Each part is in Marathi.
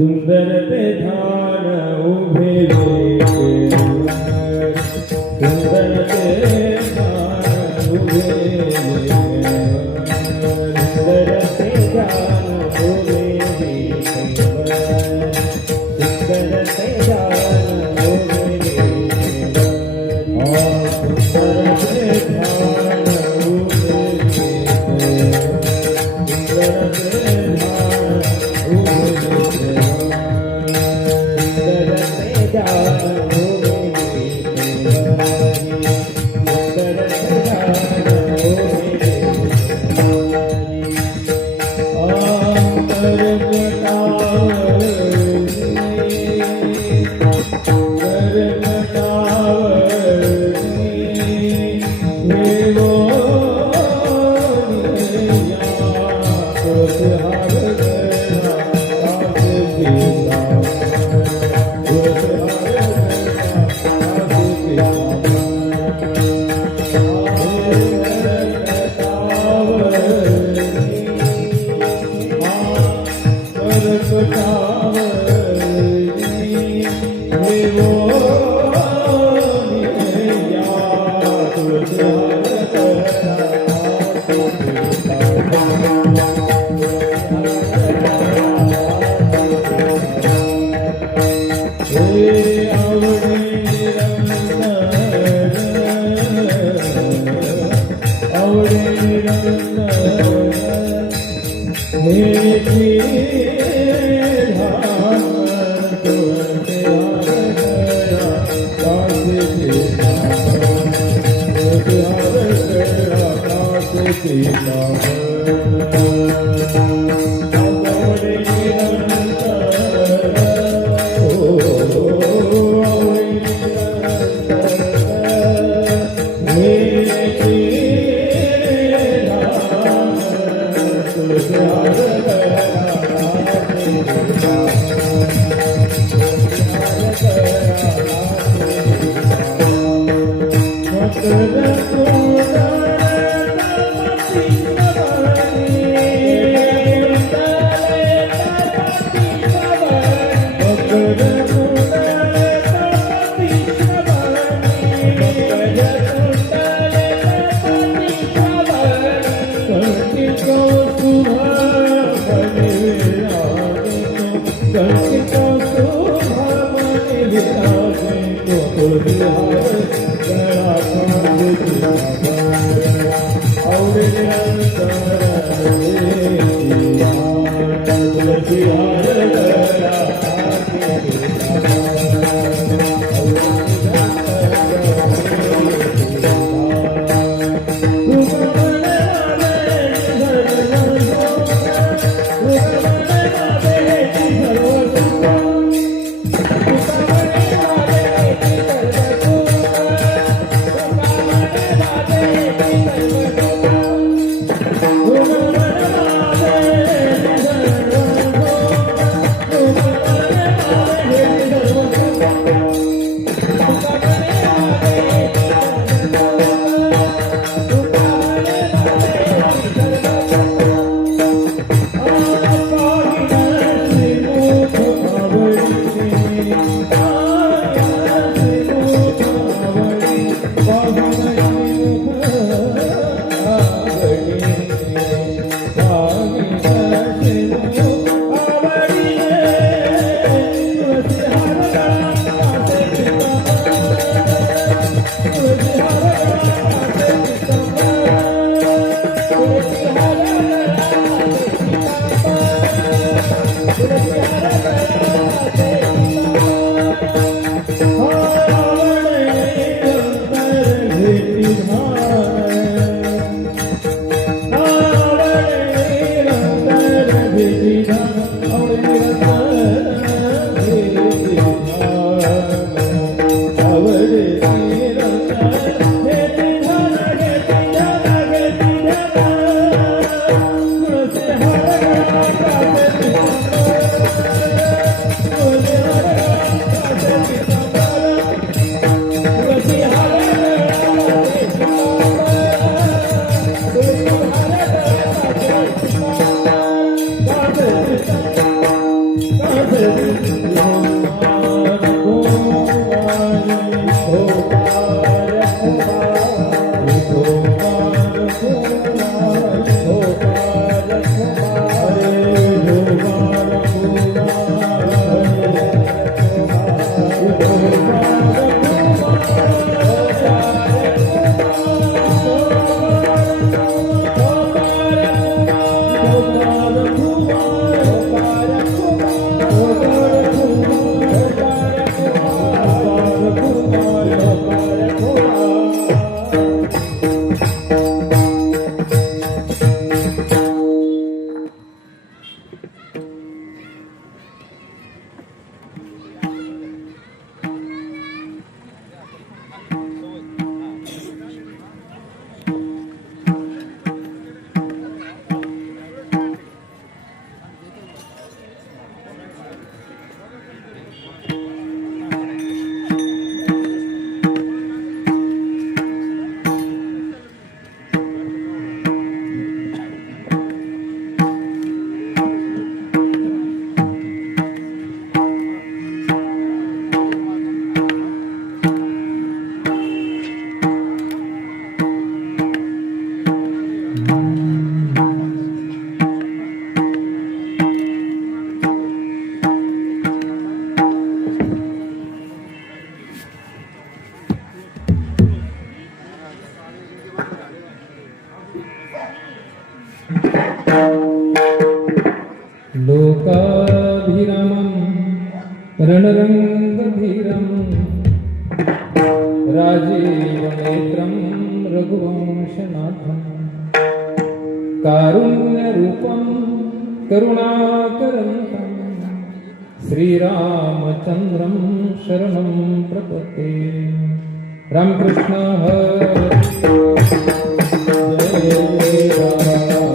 सुंदर ते ध्यान उभे सुंदर ते ध्यान उभे सुंदर ते ध्यान उभे सुंदर ते ध्यान उभे सुंदर ते ध्यान उभे सुंदर ते लोकाभिरामं रणरङ्गधीरं राजीवनेत्रं रघुवंशनाथं कारुण्यरूपं करुणाकरन्तं श्रीरामचन्द्रं शरणं प्रपद्ये। रामकृष्ण हरे। जय राम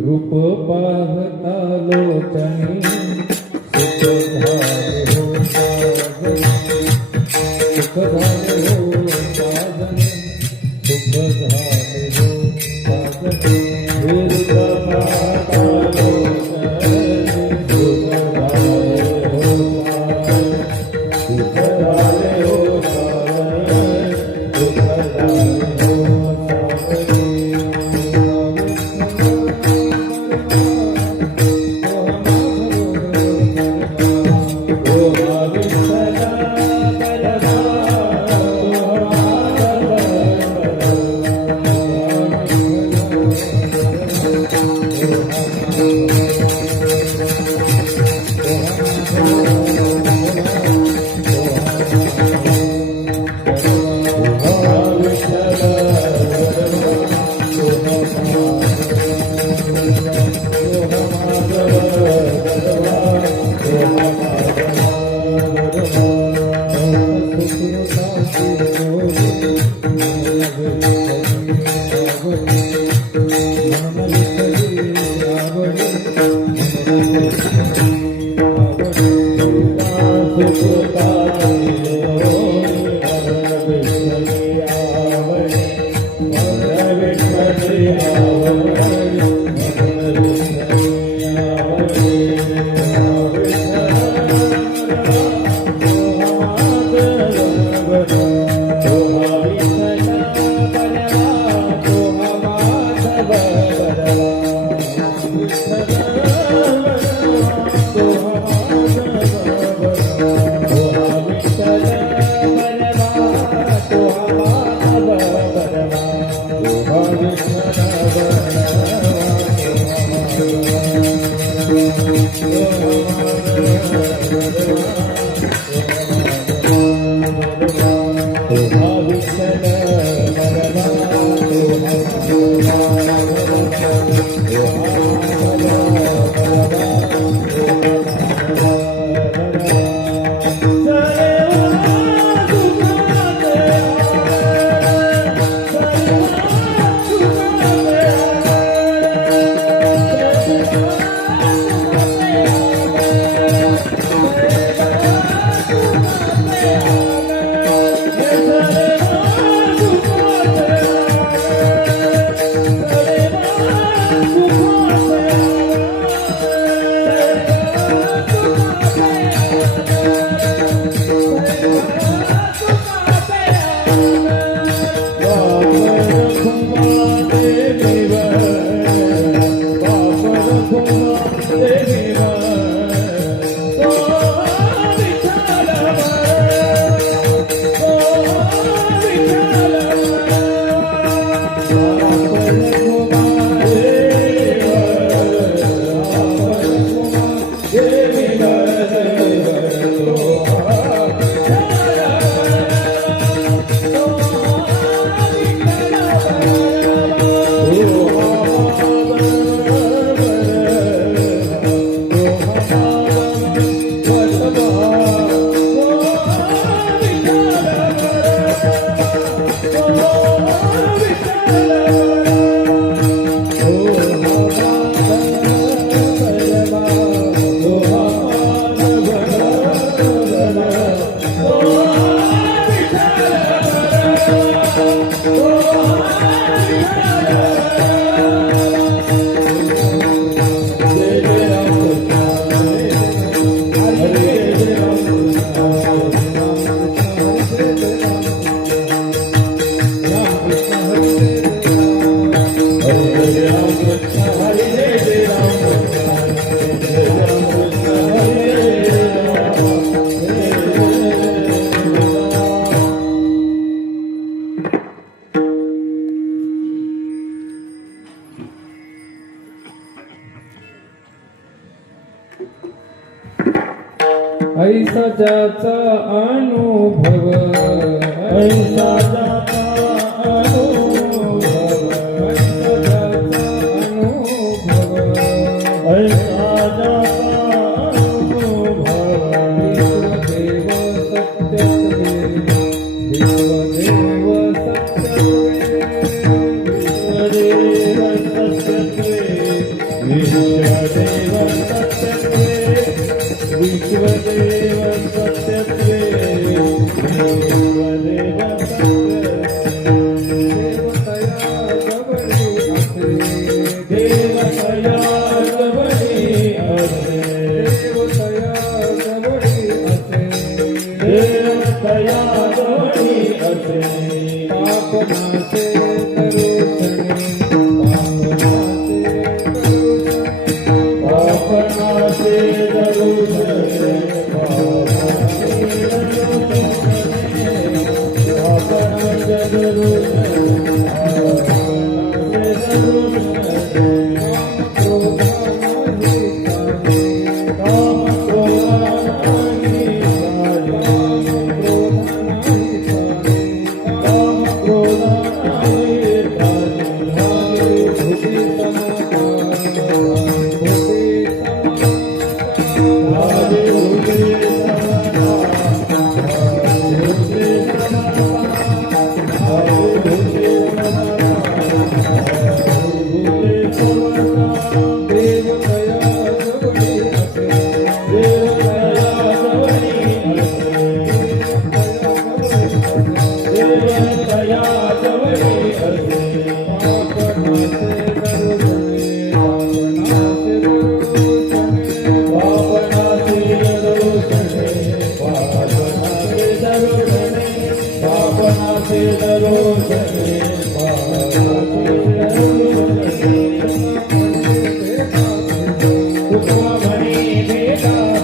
रूप पाहता लोचनी सुख झाले हो साजनी, सुख झाले हो साजनी, सुख झाले हो साजनी। रूप पाहता लोचनी सुख झाले हो साजनी, सुख झाले हो साजनी, सुख झाले हो साजनी। ऐसा ज्याचा अनुभव ऐसा जाता अनुभव ऐसा ज्याचा अनुभव ऐसा जाता अनुभव विश्वदेव सत्यत्वे विश्वदेव सत्यत्वे विश्वदेव सत्यत्वे विश्वदेव सत्यत्वे विश्वदेव सत्यत्वे देवतया जवळी असे देवतया जवळी असे देवतया जवळी असे देवतया जवळी असे पापनाचे दर्शने पापनाचे पापनाचे काम क्रोधानी काम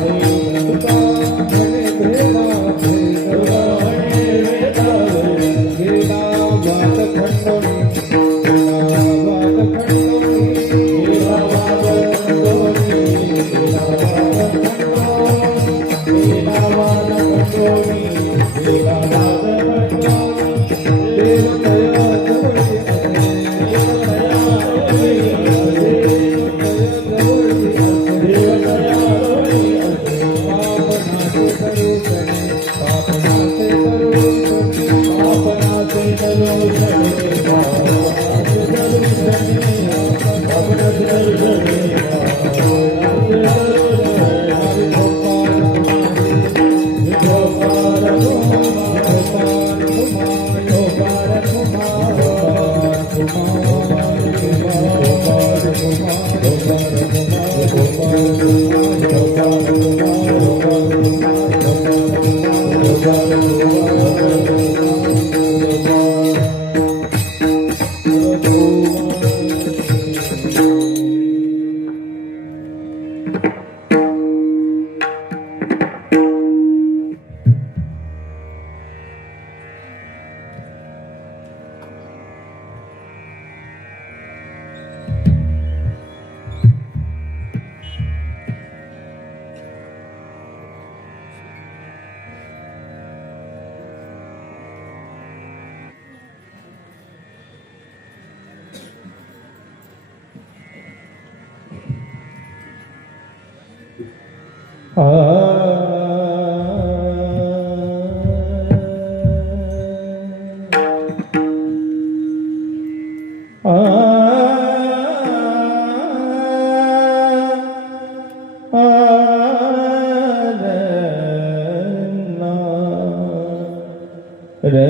रे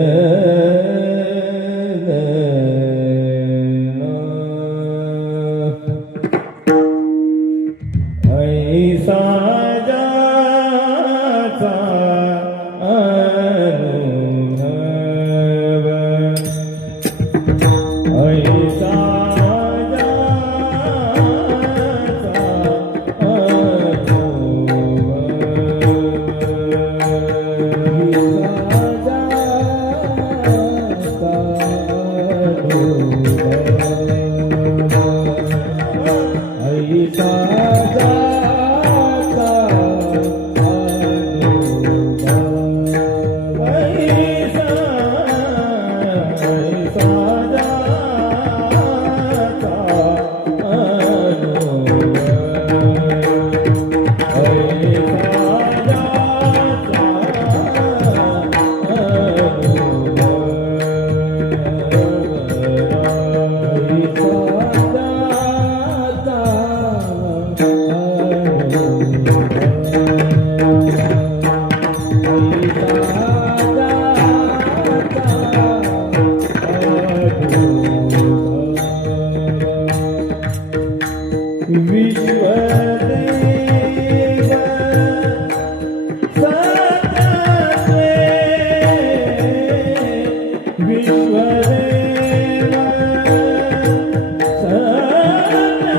विश्वदेव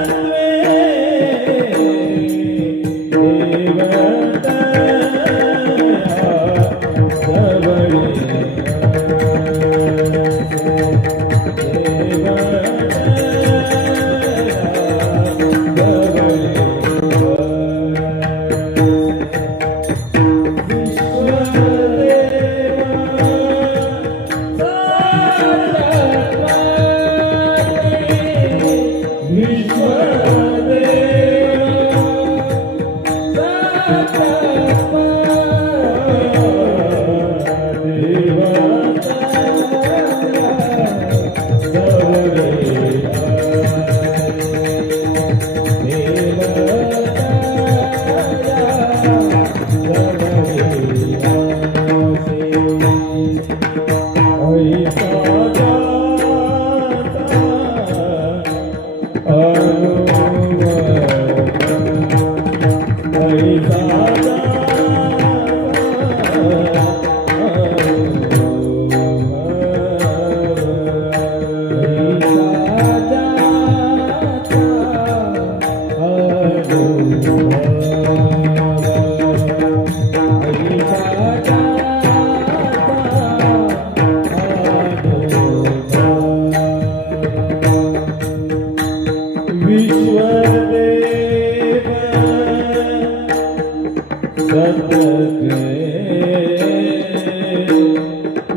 सत्यत्वे देवतया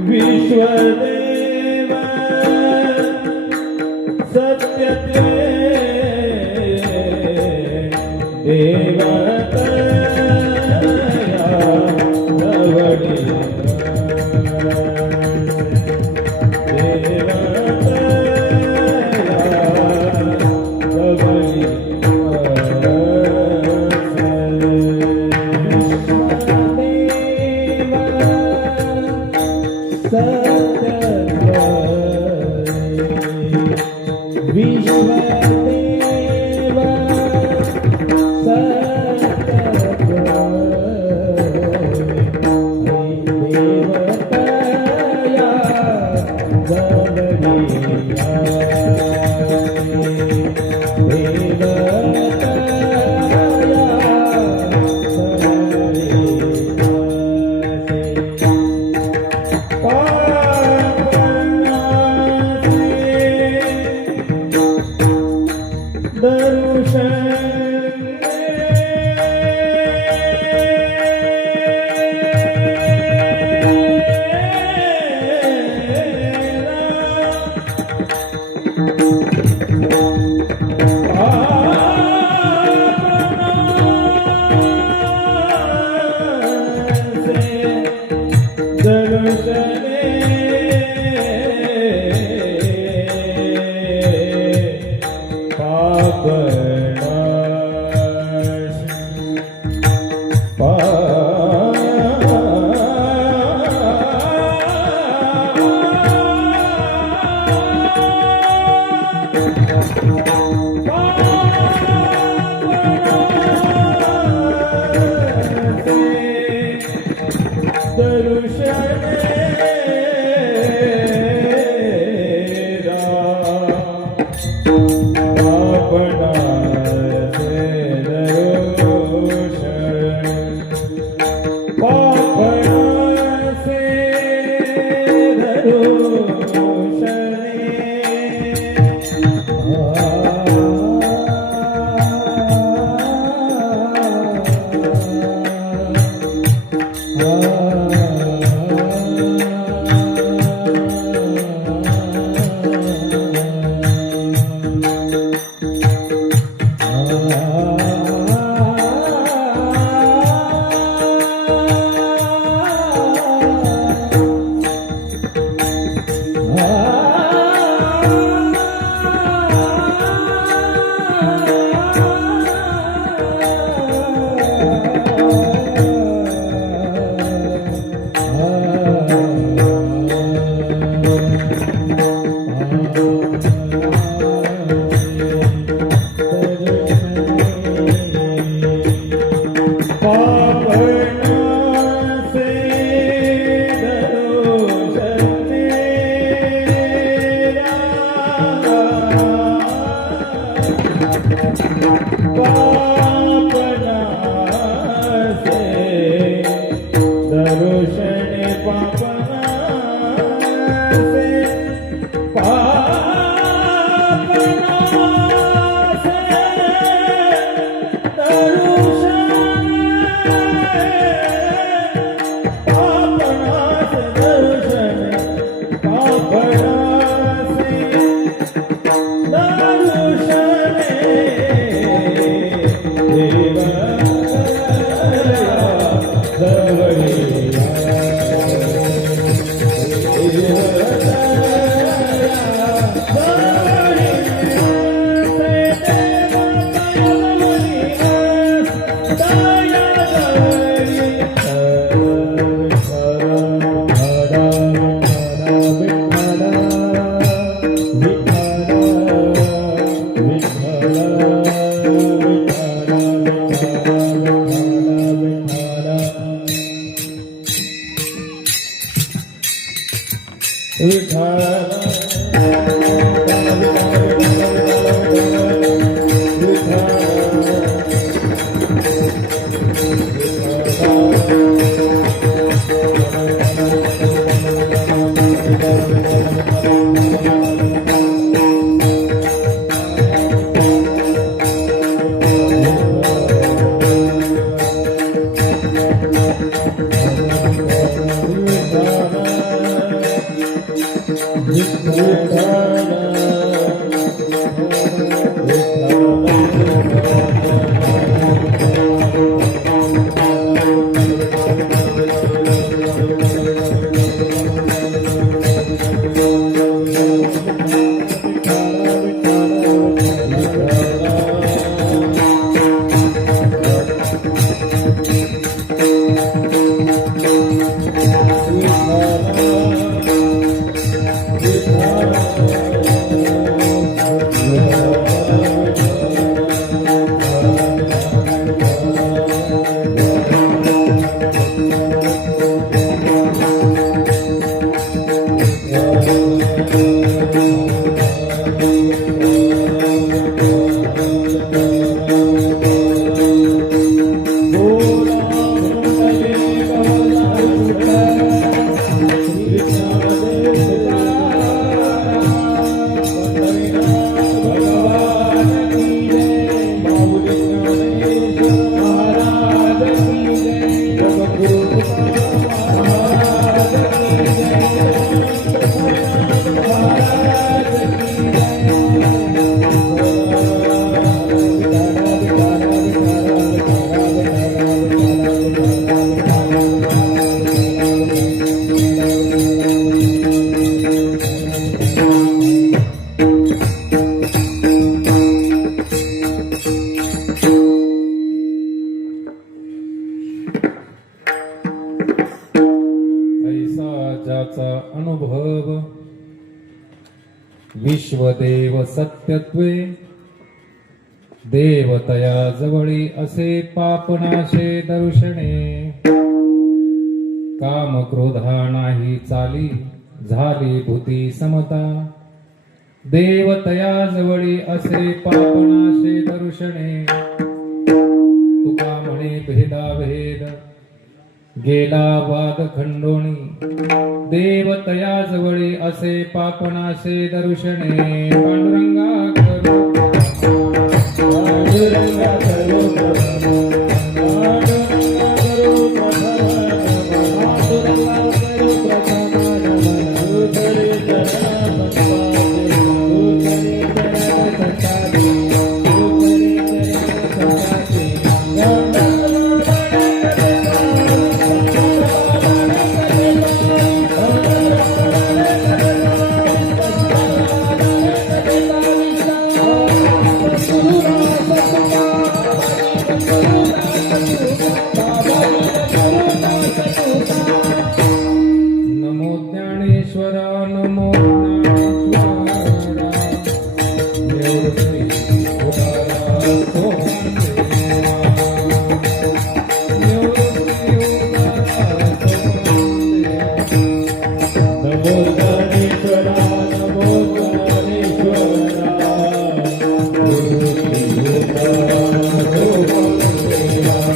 विश्वदेव सत्यत्वे ऐसा ज्याचा अनुभव विश्वदेव सत्यत्वे देवतया जवळी असे पापनाशे दर्शने काम क्रोधा नाही चाली झाली भूती समता देवतया जवळी असे पापनाशे दर्शने तुका म्हणे भेदाभेद गेला वाद खंडोणी देवतया जवळी असे पापनाशे दर्शने पांडुरंगा करो पांडुरंगा करो नमो ज्ञानेश्वरा नमो ज्ञानेश्वरा देव श्री उदारा सोहंदेवा देव श्री उदारा सोहंदेवा नमो ज्ञानेश्वरा नमो ज्ञानेश्वरा देव श्री उदारा सोहंदेवा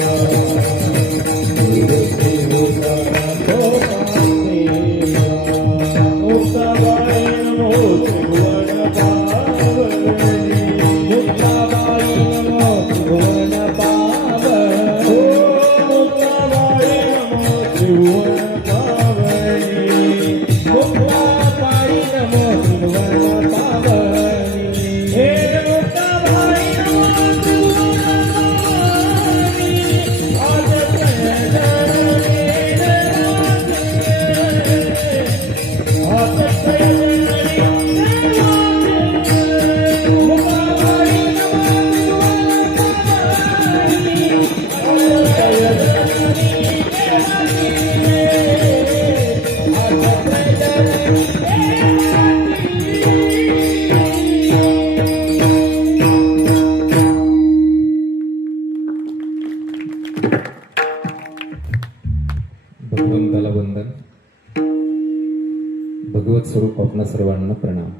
भगवत स्वरूप आपणा सर्वांना प्रणाम.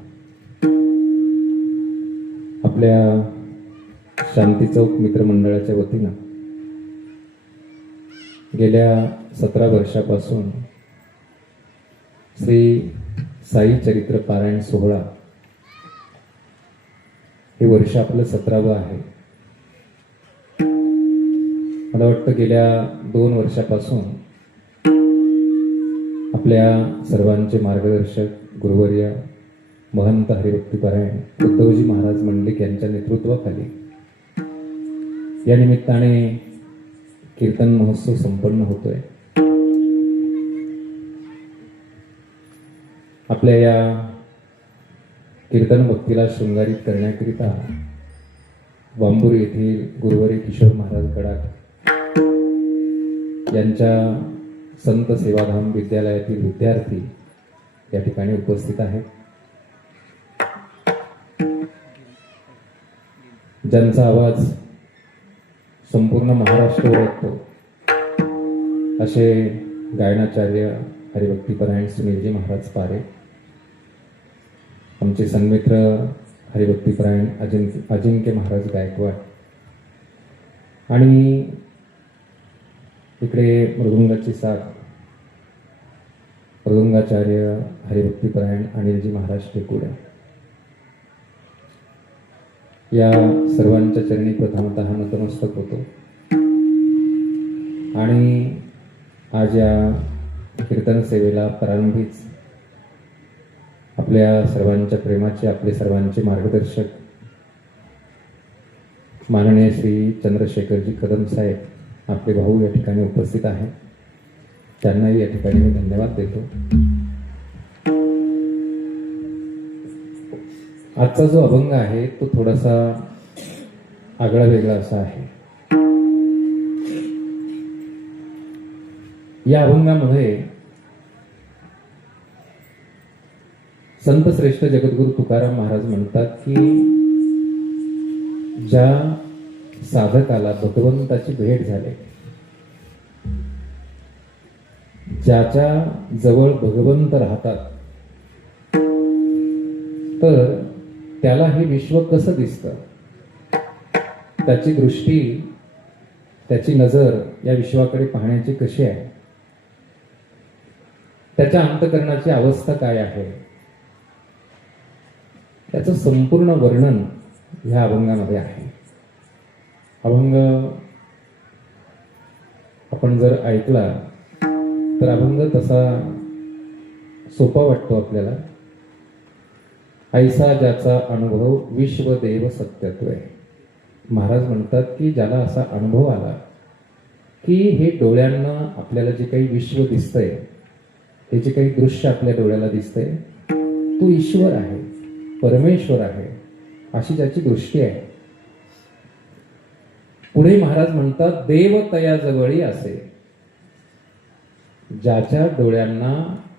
आपल्या शांती चौक मित्रमंडळाच्या वतीनं गेल्या 17 वर्षापासून श्री साई चरित्र पारायण सोहळा हे वर्ष आपलं 17वं आहे. मला वाटतं गेल्या 2 वर्षापासून आपल्या सर्वांचे मार्गदर्शक गुरुवर्य महंत हरिभक्तीपरायण उद्धवजी महाराज मंडलिक यांच्या नेतृत्वाखाली या निमित्ताने कीर्तन महोत्सव संपन्न होतोय. आपल्या या कीर्तन भक्तीला शृंगारित करण्याकरिता वांबूर येथील गुरुवर्य किशोर महाराज गडाख यांच्या संत सेवाधाम विद्यालयातील विद्यार्थी या ठिकाणी उपस्थित आहेत. ज्यांचा आवाज संपूर्ण महाराष्ट्र ओळखतो असे गायनाचार्य हरिभक्तीपरायण सुनीलजी महाराज पारे, आमचे सन्मित्र हरिभक्तीपरायण अजिंक्य महाराज गायकवाड आणि इकडे मृदुंगाची साथ मृदुंगाचार्य हरिभक्तीपरायण अनिलजी महाराज टेकुडे या सर्वांच्या चरणी प्रथमतः नतमस्तक होतो. आणि आज या कीर्तन सेवेला प्रारंभीच आपल्या सर्वांच्या प्रेमाचे आपले सर्वांचे मार्गदर्शक माननीय श्री चंद्रशेखरजी कदम साहेब आपले भाऊ या ठिकाणी उपस्थित आहेत. त्यांनाही या ठिकाणी मी धन्यवाद देतो. आजचा जो अभंग आहे तो थोडासा आगळा वेगळा असा आहे. या अभंगामध्ये संत श्रेष्ठ जगद्गुरु तुकाराम महाराज म्हणतात की ज्या साधकाला भगवंताची भेट झाली, ज्याच्या जवळ भगवंत राहतात, तर त्याला हे विश्व कसं दिसतं, त्याची दृष्टी, त्याची नजर या विश्वाकडे पाहण्याची कशी आहे, त्याच्या अंतःकरणाची अवस्था काय आहे, त्याचं संपूर्ण वर्णन ह्या अभंगामध्ये आहे. अभंग आपण जर ऐकला तर अभंग तसा सोपा वाटतो आपल्याला. ऐसा ज्याचा अनुभव विश्वदेव सत्यत्व आहे. महाराज म्हणतात की ज्याला असा अनुभव आला की हे डोळ्यांना आपल्याला जे काही विश्व दिसतंय, हे जे काही दृश्य आपल्या डोळ्याला दिसतंय, तो ईश्वर आहे, परमेश्वर आहे, अशी ज्याची दृष्टी आहे. पुढे महाराज म्हणतात देव तया जवळी असे. ज्याच्या डोळ्यांना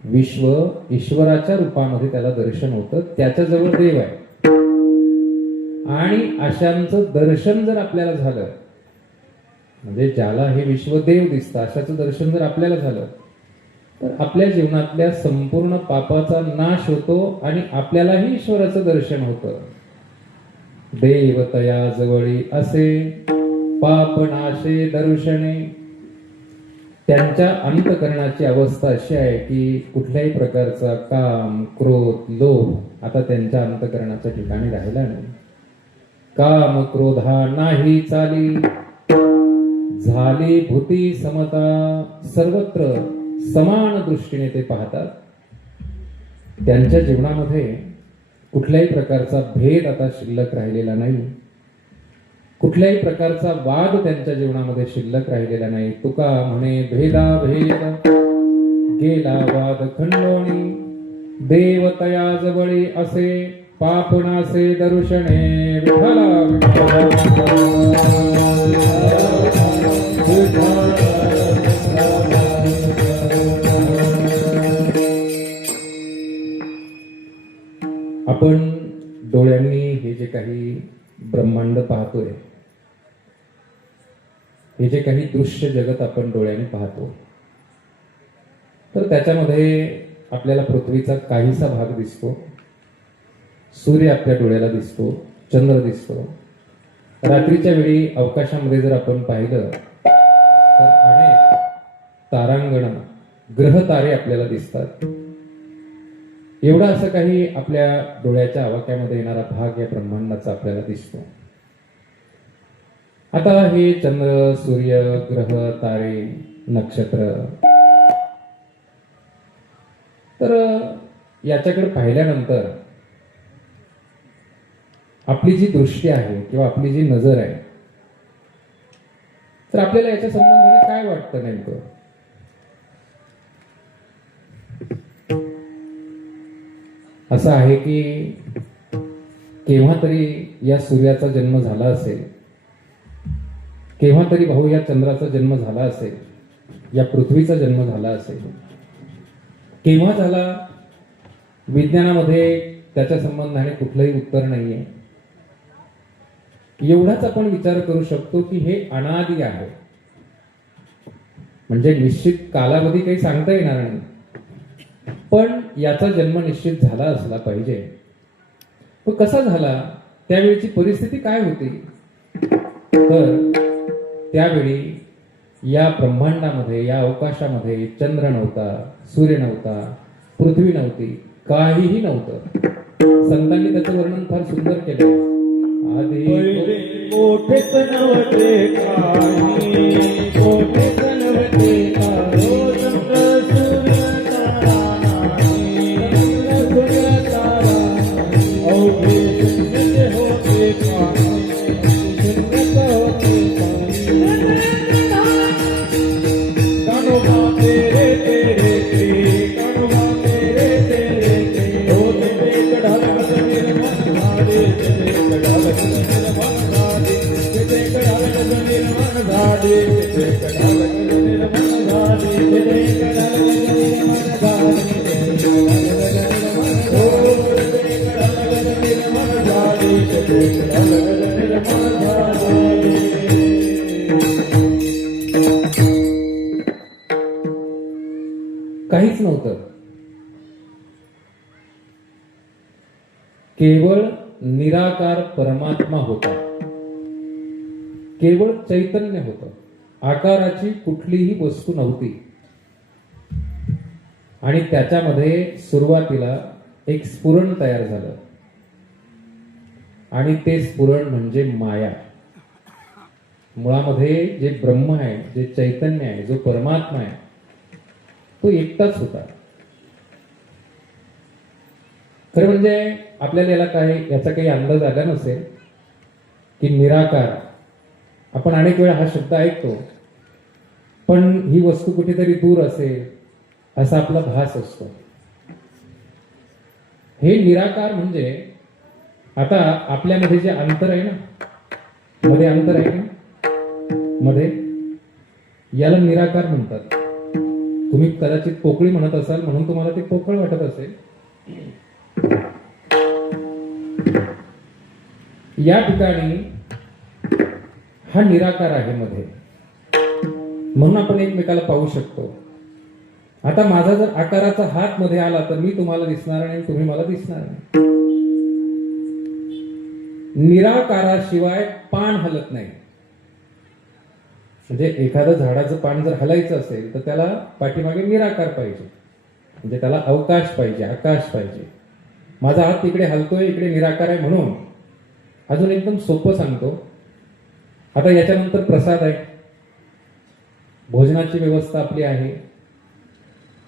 विश्व ईश्वराच्या रूपामध्ये त्याला दर्शन होतं, त्याच्याजवळ देव आहे. आणि अशांचं दर्शन जर आपल्याला झालं, म्हणजे ज्याला हे विश्व देव दिसतं अशाचं दर्शन जर आपल्याला झालं, तर आपल्या जीवनातल्या संपूर्ण पापाचा नाश होतो आणि आपल्यालाही ईश्वराचं दर्शन होतं. देव तया जवळी असे पाप नाशे दर्शने. त्यांच्या अंतःकरणाची अवस्था अशी आहे की कुठल्याही प्रकारचा काम, क्रोध, लोभ आता त्यांच्या अंतःकरणाच्या ठिकाणी राहिला नाही. काम क्रोधा नाही चाली, झाली भूती समता. सर्वत्र समान दृष्टीने ते पाहतात. त्यांच्या जीवनामध्ये कुठल्याही प्रकारचा भेद आता शिल्लक राहिलेला नाही. कुठल्याही प्रकारचा वाद त्यांच्या जीवनामध्ये शिल्लक राहिलेला नाही. तुका म्हणे भेदा भेद गेला वाद खंडोणी. देव तया जवळी असे पापनासे दर्शने. विठ्ठला आपण डोळ्यांनी हे जे काही ब्रह्मांड पाहतोय, हे जे काही दृश्य जगत आपण डोळ्याने पाहतो, तर त्याच्यामध्ये आपल्याला पृथ्वीचा काहीसा भाग दिसतो, सूर्य आपल्या डोळ्याला दिसतो, चंद्र दिसतो. रात्रीच्या वेळी अवकाशामध्ये जर आपण पाहिलं तर अनेक तारांगण, ग्रह तारे आपल्याला दिसतात. एवढा असं काही आपल्या डोळ्याच्या आवाक्यामध्ये येणारा भाग या ब्रह्मांडाचा आपल्याला दिसतो. आता हे चंद्र, सूर्य, ग्रह, तारे, नक्षत्र, तर याच्याकडे पाहिल्यानंतर आपली जी दृष्टी आहे किंवा आपली जी नजर आहे, तर आपल्याला याच्या संबंधाने काय वाटतं नेमकं? असं आहे की केव्हा तरी या सूर्याचा जन्म झाला असेल, केव्हा तरी भाऊ या चंद्राचा जन्म झाला असेल, या पृथ्वीचा जन्म झाला असेल. केव्हा झाला? विज्ञानामध्ये त्याच्या संबंधाने कुठलंही उत्तर नाहीये. एवढाच आपण विचार करू शकतो की हे अनादि आहे, म्हणजे निश्चित कालावधी काही सांगता येणार नाही, पण याचा जन्म निश्चित झाला असला पाहिजे. तो कसा झाला? त्यावेळीची परिस्थिती काय होती? तर त्यावेळी या ब्रह्मांडामध्ये, या अवकाशामध्ये चंद्र नव्हता, सूर्य नव्हता, पृथ्वी नव्हती, काहीही नव्हतं. संतांनी त्याचं वर्णन फार सुंदर केलं. आधी पहिले मोठेच नव्हते काही, मोठेच नव्हते काही. चंद्र सूर्य तारा नाही, चंद्र सूर्य तारा नाही. अवघे शून्यच होते काही, शून्यच होते काही. कान्होबा तेरे तेरे ते, कान्होबा तेरे तेरे ते. हो तेरे कढाल निर्मल झाले, तेरे कढाल निर्मल झाले, तेरे कढाल निर्मल झाले, तेरे कढाल निर्मल झाले, तेरे कढाल निर्मल झाले, हो तेरे कढाल निर्मल झाले, तेरे कढाल निर्मल झाले. काहीच नव्हतं, केवळ निराकार परमात्मा होता, केवळ चैतन्य होतं. आकाराची कुठलीही वस्तू नव्हती. आणि त्याच्यामध्ये सुरुवातीला एक स्फुरण तयार झालं, आणि ते स्फुरण म्हणजे माया. मुळामध्ये जे ब्रह्म आहे, जे चैतन्य आहे, जो परमात्मा आहे, तो एकटाच होता. खरं म्हणजे आपल्याला याचा काही अंदाज आला नसेल की निराकार, आपण अनेक वेळा हा शब्द ऐकतो, पण ही वस्तू कुठेतरी दूर असेल असा आपला भास असतो. हे निराकार म्हणजे आता आपल्यामध्ये जे अंतर आहे ना, मध्ये अंतर आहे ना, मध्ये, याला निराकार म्हणतात. तुम्ही कदाचित पोकळी म्हणत असाल म्हणून तुम्हाला ते पोकळ वाटत असेल. या ठिकाणी हा निराकार आहे मध्ये, म्हणून आपण एकमेकाला पाहू शकतो. आता माझा जर आकाराचा हात मध्ये आला तर मी तुम्हाला दिसणार नाही, तुम्ही मला दिसणार नाही. निराकाराशिवाय पान हलत नाही. म्हणजे एखादं झाडाचं पान जर हलायचं असेल तर त्याला पाठीमागे निराकार पाहिजे, म्हणजे त्याला अवकाश पाहिजे, आकाश पाहिजे. माझा हात तिकडे हलतोय, इकडे निराकार आहे. म्हणून अजून एकदम सोपं सांगतो. आता याच्यानंतर प्रसाद आहे, भोजनाची व्यवस्था आपली आहे,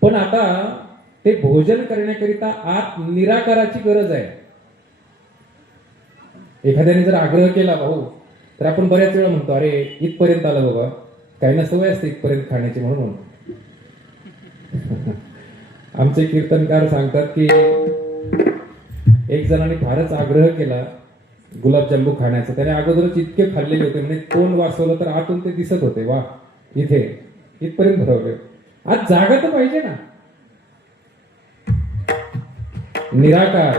पण आता ते भोजन करण्याकरिता आत निराकाराची गरज आहे. एखाद्याने जर आग्रह केला भाऊ, तर आपण बऱ्याच वेळा म्हणतो अरे इथपर्यंत आलं बाबा, काही ना सवय असते इथपर्यंत खाण्याची. म्हणून आमचे कीर्तनकार सांगतात की एक जणाने फारच आग्रह केला गुलाबजांबू खाण्याचा. त्याने अगोदरच इतके खाल्लेले होते, म्हणजे तोंड वाचवलं तर आतून ते दिसत होते. वा, इथे इथपर्यंत भरवले. आज जागा तर पाहिजे ना. निराकार,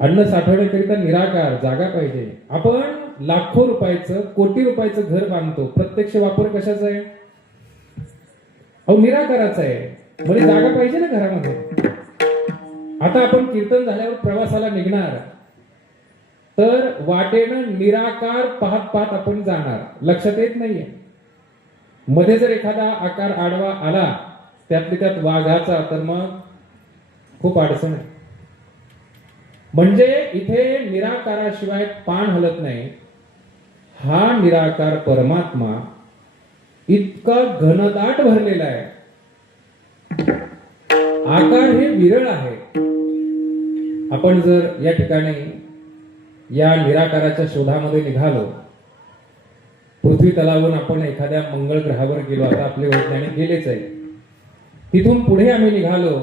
अन्न साठवण्याकरिता निराकार जागा पाहिजे. आपण लाखो रुपयाचं, कोटी रुपयाचं घर बांधतो, प्रत्यक्ष वापर कशाचा आहे? अहो निराकाराचा आहे. म्हणजे जागा पाहिजे ना घरामध्ये. आता आपण कीर्तन झाल्यावर प्रवासाला निघणार, तर वाटेनं निराकार पाहत पाहत आपण जाणार, लक्षात येत नाहीये. मध्ये जर एखादा आकार आडवा आला त्यातल्या त्यात वाघाचा, तर मग खूप अडचण आहे. म्हणजे इथे निराकाराशिवाय पान हलत नाही. हा निराकार परमात्मा इतका घनदाट भरलेला आहे. आकार हे विरळ आहे. आपण जर या ठिकाणी या निराकाराच्या शोधामध्ये निघालो, पृथ्वी तलावरून आपण एखाद्या मंगळ ग्रहावर गेलो, आता आपले वैज्ञानिक गेलेच आहे. तिथून पुढे आम्ही निघालो,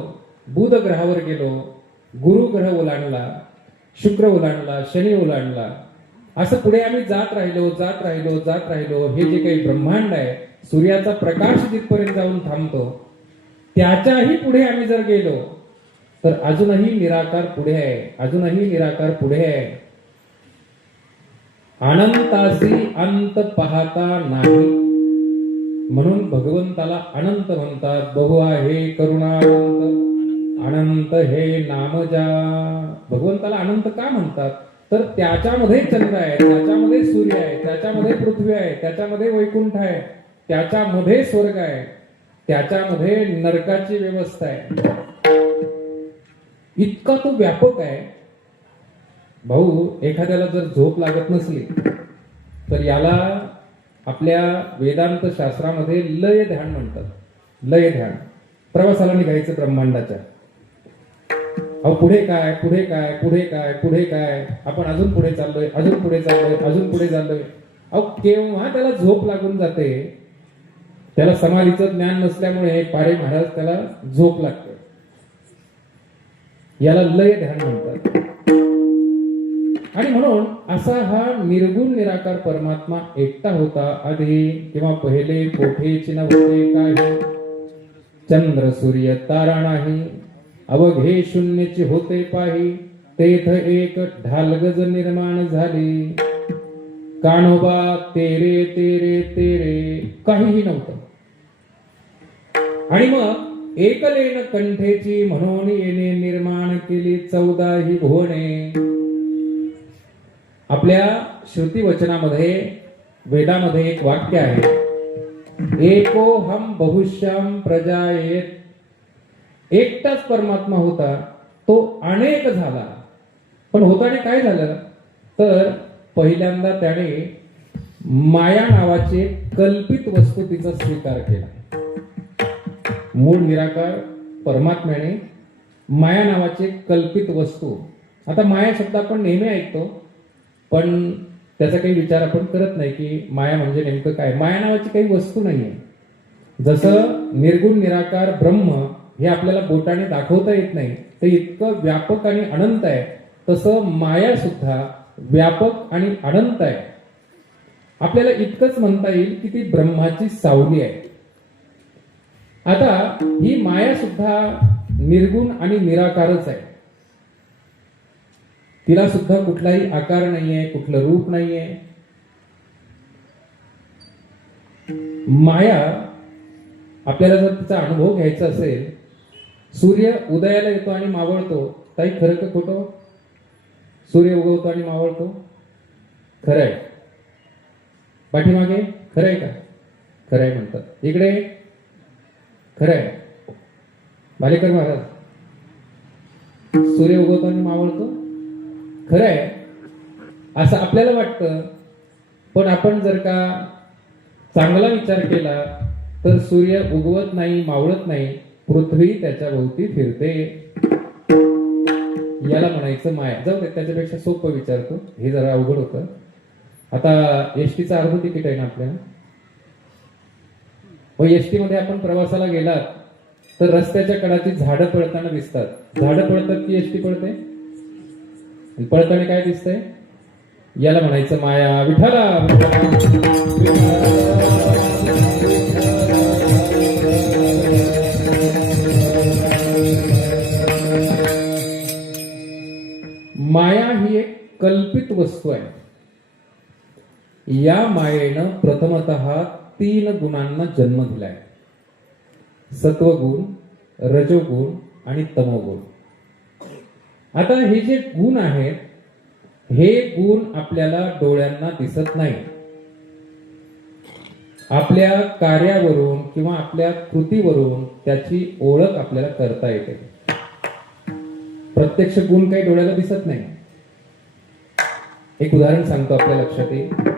बुध ग्रहावर गेलो, गुरु ग्रह ओलांडला, शुक्र ओलांडला, शनी ओलांडला, असं पुढे आम्ही जात राहिलो जात राहिलो जात राहिलो. हे जे काही ब्रह्मांड आहे, सूर्याचा प्रकाश जिथपर्यंत जाऊन थांबतो, त्याच्याही पुढे आम्ही जर गेलो तर अजूनही निराकार पुढे आहे, अजूनही निराकार पुढे आहे. अनंतासी अंत पाहता नाही, म्हणून भगवंताला अनंत म्हणतात. बहु आहे करुणावंत अनंत हे नाम जा. भगवंताला अनंत का म्हणतात? तर त्याच्यामध्ये चंद्र आहे, त्याच्यामध्ये सूर्य आहे, त्याच्यामध्ये पृथ्वी आहे, त्याच्यामध्ये वैकुंठ आहे, त्याच्यामध्ये स्वर्ग आहे, त्याच्यामध्ये नरकाची व्यवस्था आहे. इतका तो व्यापक आहे. भाऊ, एखाद्याला जर झोप लागत नसली तर याला आपल्या वेदांत शास्त्रामध्ये लय ध्यान म्हणतात. लय ध्यान. प्रवासाला निघायचं ब्रह्मांडाच्या. अहो, पुढे काय पुढे काय पुढे काय पुढे काय, आपण अजून पुढे चाललोय, अजून पुढे चाललोय, अजून पुढे चाललोय. अहो, केव्हा त्याला झोप लागून जाते? त्याला समाधीचं ज्ञान नसल्यामुळे पारे महाराज त्याला झोप लागते. याला लय ध्यान म्हणतात. आणि म्हणून असा हा निर्गुण निराकार परमात्मा एकटा होता आधी, किंवा पहिले कोठेच नव्हते काही. चंद्र सूर्य तारा नाही, अवघे शून्यची होते पाही. तेथ एक ढालगज निर्माण झाली, कान्होबा तेरे तेरे तेरे. काहीही नव्हतं. आणि मग एकलेन कंठेची म्हणून येणे निर्माण केली 14 ही भुवने. आपल्या श्रुती वचनामध्ये, वेदामध्ये एक वाक्य आहे, एको हम बहुश्याम प्रजायेत. एकटाच परमात्मा होता, तो अनेक झाला. पण होताने काय झालं? तर पहिल्यांदा त्याने माया नावाचे कल्पित वस्तुतीचा स्वीकार केला. मूळ निराकार परमात्म्याने माया नावाचे कल्पित वस्तू. आता माया शब्द आपण नेहमी ऐकतो, पण त्याचा काही विचार आपण करत नाही की माया म्हणजे नेमकं काय. माया नावाची काही वस्तू नाहीये. जसं निर्गुण निराकार ब्रह्म हे आपल्याला बोटाने दाखवता येत नाही, ते इतकं व्यापक आणि अनंत आहे, तसं माया सुद्धा व्यापक आणि अनंत आहे. आपल्याला इतकंच म्हणता येईल की ती ब्रह्माची सावली आहे. आता ही माया सुद्धा निर्गुण आणि निराकारच आहे. तिला सुद्धा कुठलाही आकार नाहीये, कुठलं रूप नाहीये. माया, आपल्याला जर तिचा अनुभव घ्यायचा असेल, सूर्य उदयाला येतो आणि मावळतो. ताई, खरं का खोटं? सूर्य उगवतो आणि मावळतो, खरं आहे. पाठीमागे खरं आहे का? खरं आहे म्हणतात. इकडे खरं आहे. भालेकर महाराज, सूर्य उगवतो आणि मावळतो, खरं आहे असं आपल्याला वाटतं. पण आपण जर का चांगला विचार केला तर सूर्य उगवत नाही, मावळत नाही, पृथ्वी त्याच्या भोवती फिरते. याला म्हणायचं माया. जाऊ दे, त्याच्यापेक्षा सोपं विचारतो, हे जरा अवघड होतं. आता एसटीचं अर्ध तिकीट आहे ना आपल्याला. मग एसटी मध्ये आपण प्रवासाला गेलात तर रस्त्याच्या कडाची झाडं पळताना दिसतात. झाडं पळतात की एसटी पळते? पळताना काय दिसतंय? याला म्हणायचं माया. विठ्ठला माया ही एक कल्पित वस्तू आहे. या मायेनं प्रथमतः 3 गुणांना जन्म दिलाय. सत्वगुण, रजोगुण आणि तमोगुण. आता हे जे गुण आहेत, हे गुण आपल्याला डोळ्यांना दिसत नाही. आपल्या कार्यावरून किंवा आपल्या कृतीवरून त्याची ओळख आपल्याला करता येते. प्रत्यक्ष गुण काही डोळ्याला दिसत नाही. एक उदाहरण सांगतो, आपल्या लक्षात येईल.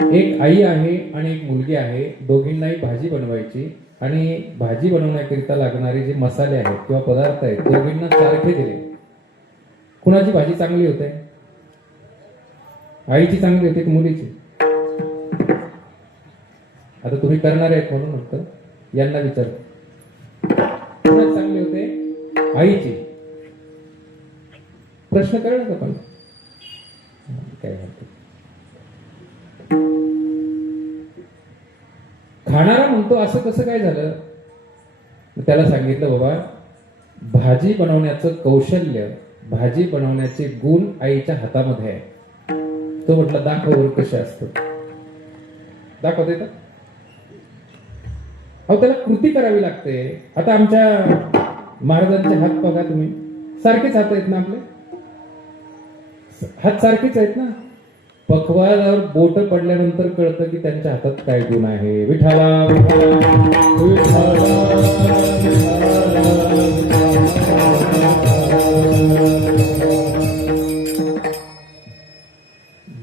एक आई आहे आणि एक मुलगी आहे. दोघींनाही भाजी बनवायची आणि भाजी बनवण्याकरिता लागणारे जे मसाले आहेत किंवा पदार्थ आहेत, दोघींना सारखे दिले. कुणाची भाजी चांगली होते? आईची चांगली होते की मुलीची? आता तुम्ही करणार आहेत म्हणून म्हणतो, यांना विचार, कुणाची चांगली होते? आईची. प्रश्न कळला का पण? काय म्हणतो? खाणारा म्हणतो असं कसं काय झालं? त्याला सांगितलं, बाबा भाजी बनवण्याचं कौशल्य, भाजी बनवण्याचे गुण आईच्या हातामध्ये आहे. तो म्हटला, दाखव कसे असतं. दाखवते का? अहो, त्याला कृती करावी लागते. आता आमच्या महाराजांचे हात बघा तुम्ही, सारखेच हात आहेत ना आपले? हात सारखेच आहेत ना? पखवाजावर बोट पडल्यानंतर कळतं की त्यांच्या हातात काय गुण आहे. विठाला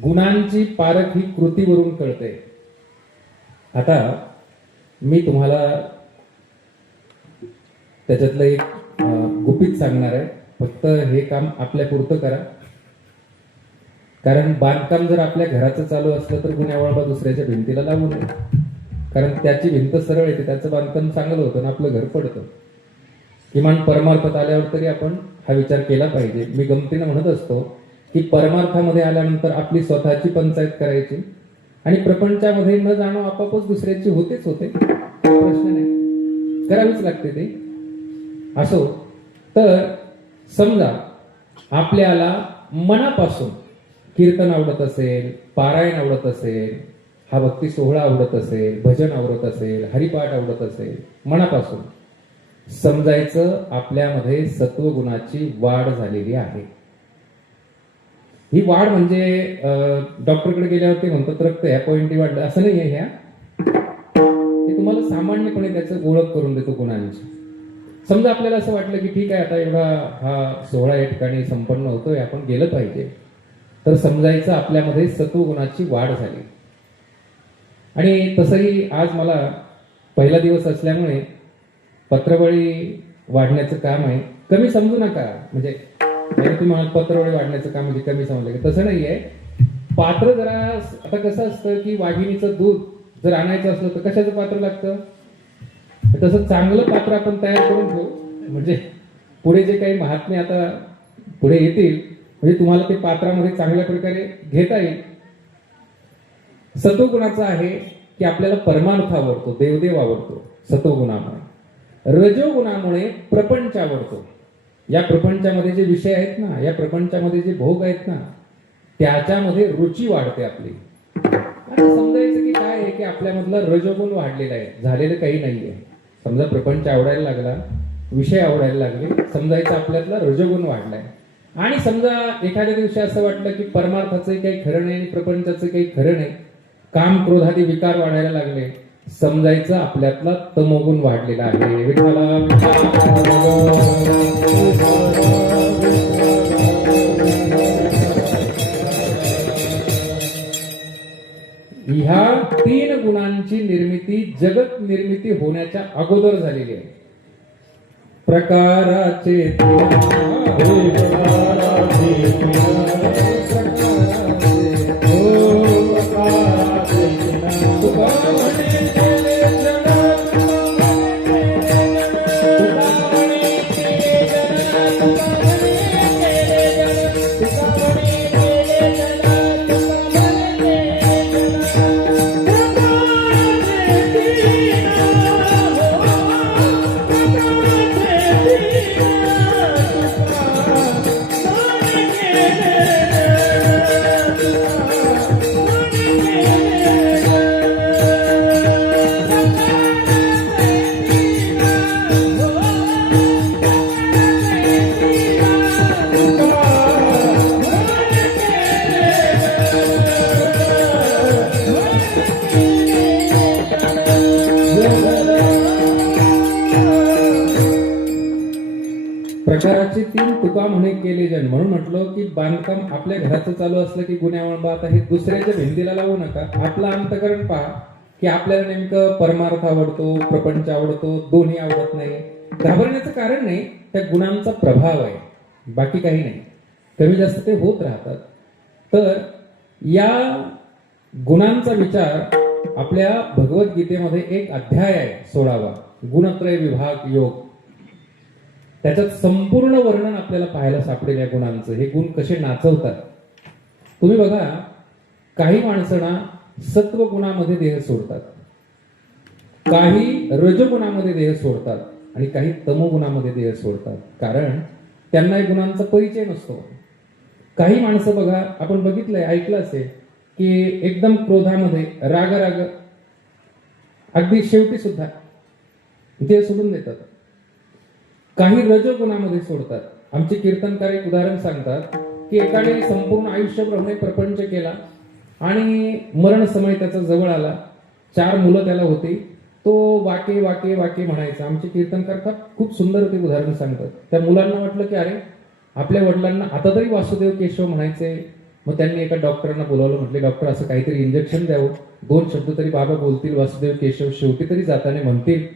गुणांची पारख ही कृतीवरून कळते. आता मी तुम्हाला त्याच्यातलं एक गुपित सांगणार आहे. फक्त हे काम आपल्या पुरतं करा. कारण बांधकाम जर आपल्या घराचं चालू असलं तर गुन्ह्यावळबा दुसऱ्याच्या भिंतीला लावू नये. कारण त्याची भिंत सरळ येते, त्याचं बांधकाम चांगलं होतं आणि आपलं घर पडतं. किमान परमार्थात आल्यावर तरी आपण हा विचार केला पाहिजे. मी गमतीनं म्हणत असतो की परमार्थामध्ये आल्यानंतर आपली स्वतःची पंचायत करायची आणि प्रपंचामध्ये न जाणं आपापच दुसऱ्याची होतेच होते. प्रश्न नाही, करावीच लागते ते. असो तर समजा आपल्याला मनापासून कीर्तन आवडत असेल, पारायण आवडत असेल, हा भक्ती सोहळा आवडत असेल, भजन आवडत असेल, हरिपाठ आवडत असेल, मनापासून समजायचं आपल्यामध्ये सत्वगुणाची वाढ झालेली आहे. ही वाढ म्हणजे डॉक्टरकडे गेल्यावर ते म्हणतात रक्त ह्या पॉइंटनी वाढलं असं नाही आहे. ह्या ते तुम्हाला सामान्यपणे त्याचं ओळख करून देतो गुणांची. समजा आपल्याला असं वाटलं की ठीक आहे, आता एवढा हा सोहळा या ठिकाणी संपन्न होतोय, आपण गेलं पाहिजे, तर समजायचं आपल्यामध्ये सत्वगुणाची वाढ झाली. आणि तसंही आज मला पहिला दिवस असल्यामुळे पत्रवळी वाढण्याचं काम आहे. कमी समजू नका, म्हणजे तुम्ही म्हणाल पत्रवळी वाढण्याचं काम म्हणजे कमी समजलं की, तसं नाहीये. पात्र जरा, आता कसं असतं की वाघिणीचं दूध जर आणायचं असलं तर कशाचं पात्र लागतं? तसं चांगलं पात्र आपण तयार करून ठेवू, म्हणजे पुढे जे काही महात्मे आता पुढे येतील म्हणजे तुम्हाला ते पात्रामध्ये चांगल्या प्रकारे घेता येईल. सत्वगुणाचा आहे की आपल्याला परमार्थ आवडतो, देवदेव आवडतो सत्वगुणामुळे. रजोगुणामुळे प्रपंच आवडतो. या प्रपंचामध्ये जे विषय आहेत ना, या प्रपंचामध्ये जे भोग आहेत ना, त्याच्यामध्ये रुची वाढते आपली. आणि समजायचं की काय आहे की आपल्यामधला रजोगुण वाढलेला आहे, झालेलं काही नाहीये. समजा प्रपंच आवडायला लागला, विषय आवडायला लागले, समजायचं आपल्यातला रजोगुण वाढलाय. आणि समजा एखाद्या दिवशी असं वाटलं की परमार्थाचं काही खरं नाही आणि प्रपंचाचं काही खरं नाही, काम क्रोधादी विकार वाढायला लागले, समजायचं आपल्यातला तमोगुण वाढलेला आहे. विठाला ह्या 3 गुणांची निर्मिती जगत निर्मिती होण्याच्या अगोदर झालेली आहे. प्रकाराचे घराची 3 तुका म्हणे केले जण. म्हणून म्हटलं की बांधकाम आपल्या घराचं चालू असलं की गुन्ह्यावळबा आता हे दुसऱ्याच्या भिंतीला लावू नका. आपलं अंतकरण पहा की आपल्याला नेमकं परमार्थ आवडतो, प्रपंच आवडतो, दोन्ही आवडत नाही. घाबरण्याचं कारण नाही, त्या गुणांचा प्रभाव आहे, बाकी काही नाही. कमी जास्त ते होत राहतात. तर या गुणांचा विचार आपल्या भगवद्गीतेमध्ये एक अध्याय आहे 16वा, गुणत्रय विभाग योग. त्याच्यात संपूर्ण वर्णन आपल्याला पाहायला सापडेल या गुणांचं. हे गुण कसे नाचवतात तुम्ही बघा. काही माणसांना सत्व गुणामध्ये देह सोडतात, काही रजगुणामध्ये देह सोडतात आणि काही तमोगुणामध्ये देह सोडतात, कारण त्यांना या गुणांचा परिचय नसतो. काही माणसं बघा, आपण बघितलंय, ऐकलं असेल की एकदम क्रोधामध्ये राग अगदी शेवटी सुद्धा ते सोडून देतात. काही रजगुणामध्ये सोडतात. आमचे कीर्तनकार एक उदाहरण सांगतात की एकाने संपूर्ण आयुष्यभर प्रपंच केला आणि मरण समय त्याचा जवळ आला. 4 मुलं त्याला होती. तो वाके वाके वाके म्हणायचा. आमचे कीर्तनकार खूप सुंदर ते उदाहरण सांगतात. त्या मुलांना वाटलं की अरे आपल्या वडिलांना आता तरी वासुदेव केशव म्हणायचे. मग त्यांनी एका डॉक्टरांना बोलावलं. म्हटले डॉक्टर असं काहीतरी इंजेक्शन द्यावं, 2 शब्द तरी बाबा बोलतील वासुदेव केशव, शेवटी तरी जाताना म्हणतील.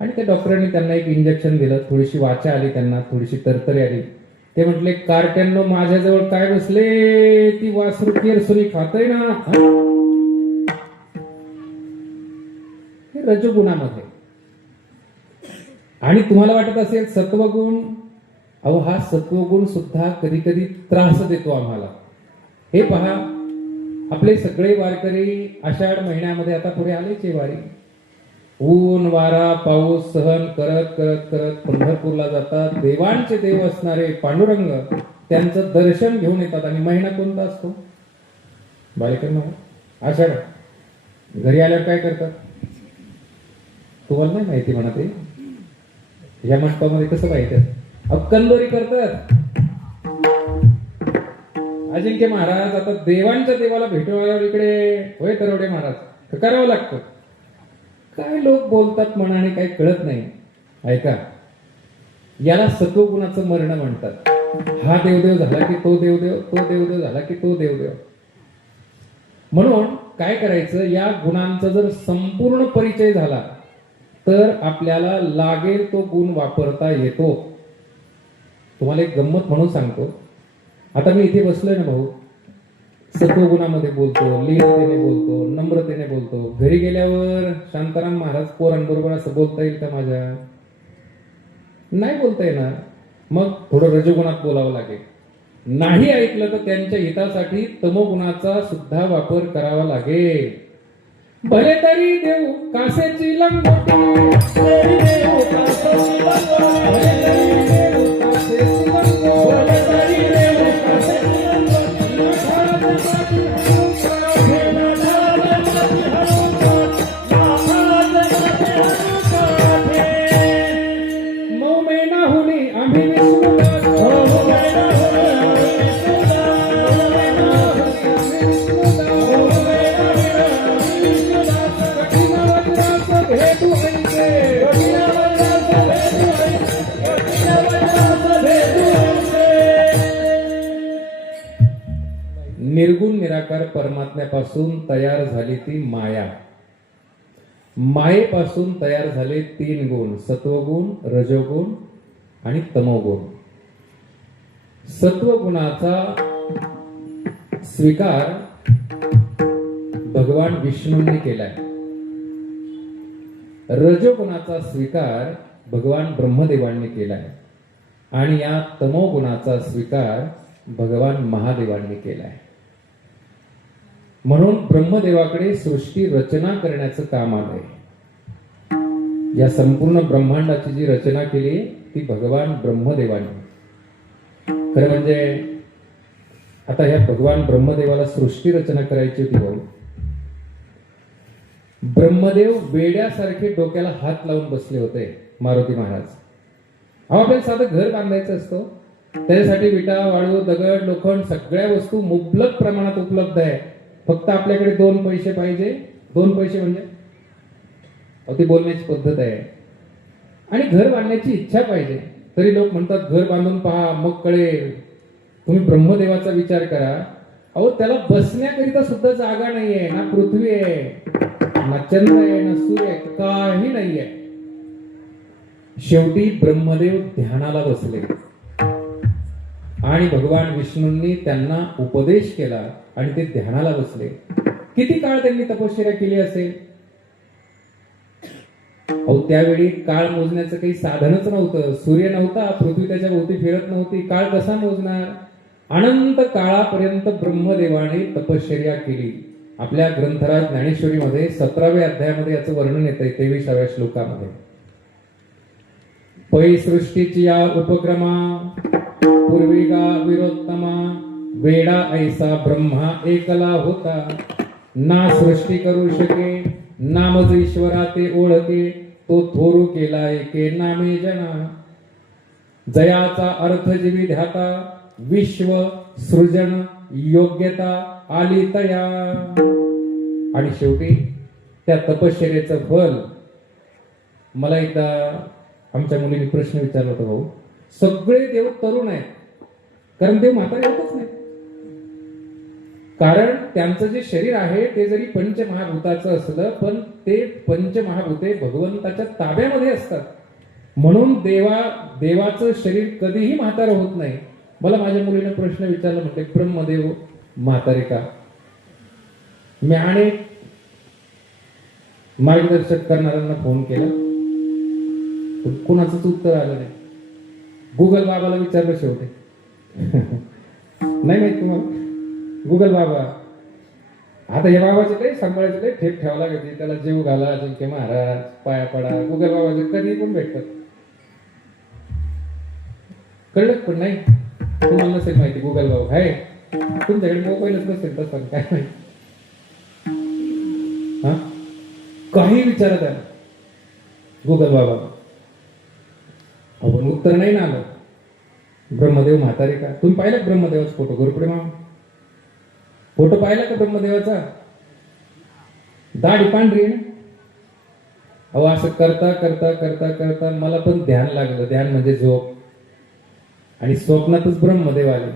आणि त्या डॉक्टरांनी त्यांना एक इंजेक्शन दिलं. थोडीशी वाचा आली त्यांना, थोडीशी तरतरी आली. ते म्हटले कार्ट्यांनो माझ्याजवळ काय बसले, ती वासरू केरसुनी खातय ना. हे रजगुणामध्ये. आणि तुम्हाला वाटत असेल सत्वगुण, अहो हा सत्वगुण सुद्धा कधी कधी त्रास देतो आम्हाला. हे पहा, आपले सगळे वारकरी आषाढ महिन्यामध्ये आता पुढे आलेच वारी. ऊन वारा पाऊस सहन करत करत करत पंढरपूरला जातात. देवांचे देव असणारे पांडुरंग त्यांचं दर्शन घेऊन येतात. आणि महिना कोणता असतो बालिकांनो? आषाढ. घरी आल्यावर काय करतात तुम्हाला नाही माहिती म्हणा. ते या मंडपामध्ये कसं माहिती, कंदोरी करतात. अजिंक्य महाराज आता देवांच्या देवाला भेटून इकडे होय तरवडे महाराज करावं लागतं. काय लोक बोलतात मनाने काही कळत नाही. ऐका, याला सत्वगुणाचं मरण म्हणतात. हा देवदेव झाला की तो देवदेव, तो देवदेव झाला की तो देवदेव. म्हणून काय करायचं, या गुणांचा जर संपूर्ण परिचय झाला तर आपल्याला लागेल तो गुण वापरता येतो. तुम्हाला एक गंमत म्हणून सांगतो. आता मी इथे बसलोय ना भाऊ, सत्वगुणामध्ये बोलतो, लीनतेने बोलतो, नम्रतेने बोलतो. घरी गेल्यावर शांताराम महाराज पोरांबरोबर असं बोलता येईल का माझ्या? नाही बोलता येणार. मग थोडं रजगुणात बोलावं लागेल. नाही ऐकलं तर त्यांच्या हितासाठी तमोगुणाचा सुद्धा वापर करावा लागेल. भले तरी देऊ कासेची लंगोटी, भले देऊ कासेची लंगोटी, भले तरी देऊ कासेची लंगोटी, भले तरी देऊ कासेची लंगोटी. मऊ मैना हुनी आम्ही विष्णुदास, मऊ मैना हुनी आम्ही विष्णुदास, मऊ मैना हुनी आम्ही विष्णुदास, मऊ मैना हुनी आम्ही विष्णुदास. कठीण वज्रास भेटू ऐसे, कठीण वज्रास भेटू ऐसे, कठीण वज्रास भेटू ऐसे. निर्गुण निराकार परमात्म्यापासून तयार झाली ती माया. मायेपासून तयार झाले 3 गुण, सत्वगुण, रजोगुण आणि तमोगुण. सत्वगुणाचा स्वीकार भगवान विष्णूंनी केलाय. रजोगुणाचा स्वीकार भगवान ब्रह्मदेवांनी केलाय. आणि या तमोगुणाचा स्वीकार भगवान महादेवांनी केलाय. म्हणून ब्रह्मदेवाकडे सृष्टी रचना करण्याचं काम आलंय. या संपूर्ण ब्रह्मांडाची जी रचना केली ती भगवान ब्रह्मदेवाने. खरं म्हणजे आता ह्या भगवान ब्रह्मदेवाला सृष्टी रचना करायची होती भाऊ. ब्रह्मदेव वेड्यासारखे डोक्याला हात लावून बसले होते मारुती महाराज. अहो आपल्याला साधं घर बांधायचं असतं, त्याच्यासाठी विटा वाळू दगड लोखंड सगळ्या वस्तू मुबलक प्रमाणात उपलब्ध आहे. फक्त आपल्याकडे 2 पैसे पाहिजे. 2 पैसे म्हणजे ती बोलण्याची पद्धत आहे. आणि घर बांधण्याची इच्छा पाहिजे. तरी लोक म्हणतात घर बांधून पहा मग कळेल. तुम्ही ब्रह्मदेवाचा विचार करा. अहो त्याला बसण्याकरिता सुद्धा जागा नाहीये, ना पृथ्वी आहे, ना चंद्र आहे, ना सूर्य आहे, काही नाहीये. शेवटी ब्रह्मदेव ध्यानाला बसले आणि भगवान विष्णूंनी त्यांना उपदेश केला आणि ते ध्यानाला बसले. किती काळ त्यांनी तपश्चर्या केली असेल? अहो त्यावेळी काळ मोजण्याचं काही साधनच नव्हतं. सूर्य नव्हता, पृथ्वी त्याच्या भोवती फिरत नव्हती. काळ कसा मोजणार? अनंत काळापर्यंत ब्रह्मदेवाने तपश्चर्या केली. आपल्या ग्रंथराज ज्ञानेश्वरीमध्ये 17व्या अध्यायामध्ये याचं वर्णन येतंय 23व्या श्लोकामध्ये. पै सृष्टीची या उपक्रमा पूर्विका विरोत्तमा वेडा ऐसा ब्रह्मा एकला होता. ना सृष्टी करू शके नामज ईश्वरा ते ओळखे तो थोरू केला एके नामे जना. जयाचा अर्थ जीवी ध्याता विश्व सृजन योग्यता आली तया. आणि शेवटी त्या तपश्चर्याचं फल. मला एकदा आमच्या मुलीने प्रश्न विचारला होता, भाऊ सगळे देव तरुण आहेत कारण देव म्हातारे होतच नाही. कारण त्यांचं जे शरीर आहे ते जरी पंचमहाभूताचं असलं पण ते पंचमहाभूते भगवंताच्या ताब्यामध्ये असतात. म्हणून देवाचं शरीर कधीही म्हातारं होत नाही. मला माझ्या मुलीने प्रश्न विचारला, म्हटले ब्रह्मदेव म्हातारे का? मी अनेक मार्गदर्शक करणाऱ्यांना फोन केला, कोणाचंच उत्तर आलं नाही. गुगल बाबाला विचारलं शेवटी. नाही माहित तुम्हाला गुगल बाबा? आता हे बाबाचे काही सांभाळायचे काही ठेप ठेवा लागायची. त्याला जीव घाला, अजिंक्य महाराज पाया पडा. गुगल बाबाचे कधी पण भेटतात. कळलं पण नाही तुम्हाला नसेल माहिती. गुगल बाबा आहे तुमच्याकडे मोबाईलच नसेल तसं काय माहिती. हा काही विचारत आहे गुगल बाबा, आपण उत्तर नाही ना आलं. ब्रह्मदेव म्हातारे का? तुम्ही पाहिला ब्रह्मदेवाचा फोटो? गोरपुडे मामा फोटो पाहिला का ब्रह्मदेवाचा? दाढी पांढरी आहे ना. अहो असं करता करता करता करता मला पण ध्यान लागलं. ध्यान म्हणजे झोप. आणि स्वप्नातच ब्रह्मदेव आले.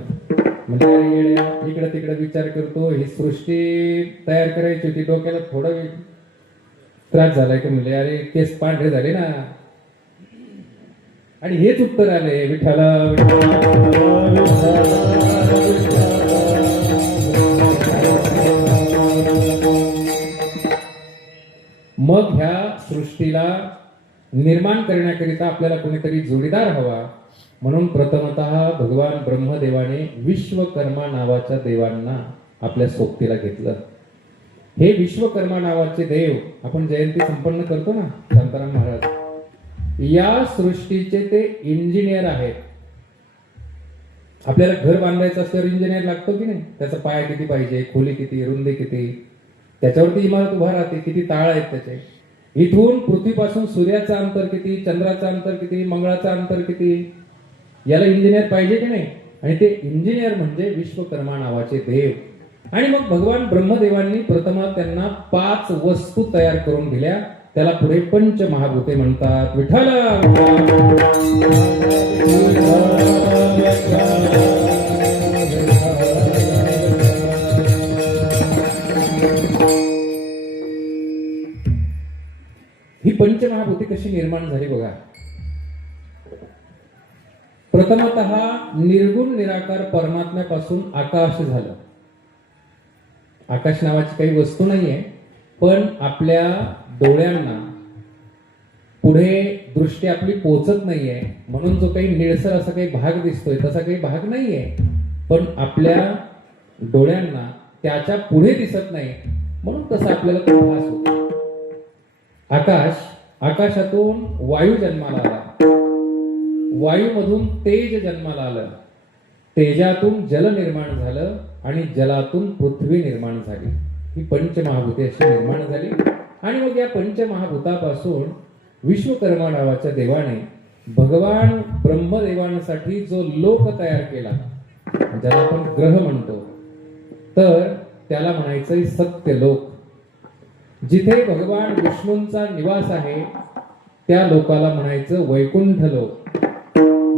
म्हणजे अरे येड्या, इकडं तिकडं विचार करतो. ही सृष्टी तयार करायची होती, डोक्याला थोडा त्रास झालाय का? म्हणजे अरे केस पांढरे झाले ना. आणि हेच उत्तर आले, विठ्ठला मग ह्या सृष्टीला निर्माण करण्याकरिता आपल्याला कोणीतरी जोडीदार हवा. म्हणून प्रथमतः भगवान ब्रह्मदेवाने विश्वकर्मा नावाच्या देवांना आपल्या सोबतीला घेतलं. हे विश्वकर्मा नावाचे देव आपण जयंती संपन्न करतो ना, शांताराम महाराज, या सृष्टीचे ते इंजिनियर आहेत. आपल्याला घर बांधायचं असल्यावर इंजिनियर लागतो की नाही? त्याचा पाया किती पाहिजे, खोली किती, रुंदी किती, त्याच्यावरती इमारत उभा राहते. किती ताळ आहेत त्याचे. इथून पृथ्वीपासून सूर्याचं अंतर किती, चंद्राचं अंतर किती, मंगळाचं अंतर किती, याला इंजिनियर पाहिजे की नाही? आणि ते इंजिनियर म्हणजे विश्वकर्मा नावाचे देव. आणि मग भगवान ब्रह्मदेवांनी प्रथम त्यांना 5 वस्तू तयार करून दिल्या. त्याला पुढे पंचमहाभूते म्हणतात. विठ्ठला ही पंचमहाभूते कशी निर्माण झाली बघा. प्रथमतः निर्गुण निराकार परमात्म्यापासून आकाश झालं. आकाश नावाची काही वस्तू नाहीये, पण आपल्या डोळ्यांना पुढे दृष्टी आपली पोचत नाहीये म्हणून जो काही निळसर असा काही भाग दिसतोय तसा काही भाग नाहीये. पण आपल्या डोळ्यांना त्याच्या पुढे दिसत नाही म्हणून तसा आपल्याला तो भास होतो. आकाशातून वायू जन्माला आला, वायूमधून तेज जन्माला आलं, तेजातून जल निर्माण झालं आणि जलातून पृथ्वी निर्माण झाली. ही पंचमहाभूते अशी निर्माण झाली. आणि मग या पंचमहाभूतापासून विश्वकर्मा नावाच्या देवाने भगवान ब्रह्मदेवांसाठी जो लोक तयार केला, ज्याला आपण ग्रह म्हणतो, तर त्याला म्हणायचं सत्यलोक. जिथे भगवान विष्णूंचा निवास आहे त्या लोकाला म्हणायचं वैकुंठ लोक.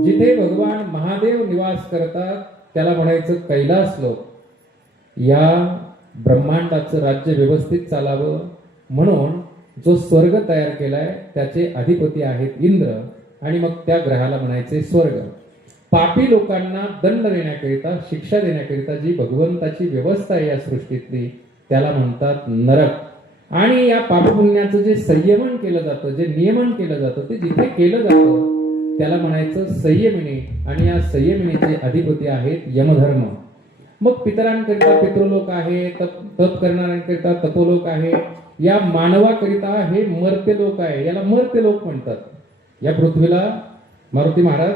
जिथे भगवान महादेव निवास करतात त्याला म्हणायचं कैलास लोक. या ब्रह्मांडाचं राज्य व्यवस्थित चालावं म्हणून जो स्वर्ग तयार केलाय त्याचे अधिपती आहेत इंद्र, आणि मग त्या ग्रहाला म्हणायचे स्वर्ग. पापी लोकांना दंड देण्याकरिता, शिक्षा देण्याकरिता जी भगवंताची व्यवस्था आहे या सृष्टीतली त्याला म्हणतात नरक. आणि या पापपुण्याचं जे संयमन केलं जातं, जे नियमन केलं जातं, ते जिथे केलं जातं त्याला म्हणायचं संयमिनी, आणि या संयमिनीचे अधिपती आहेत यमधर्म. मग पितरांकरिता पितृलोक आहे, तप करणाऱ्यांकरिता तपोलोक आहे, या मानवाकरिता हे मर्त्य लोक आहे, याला मर्त्य लोक म्हणतात. या पृथ्वीला मारुती महाराज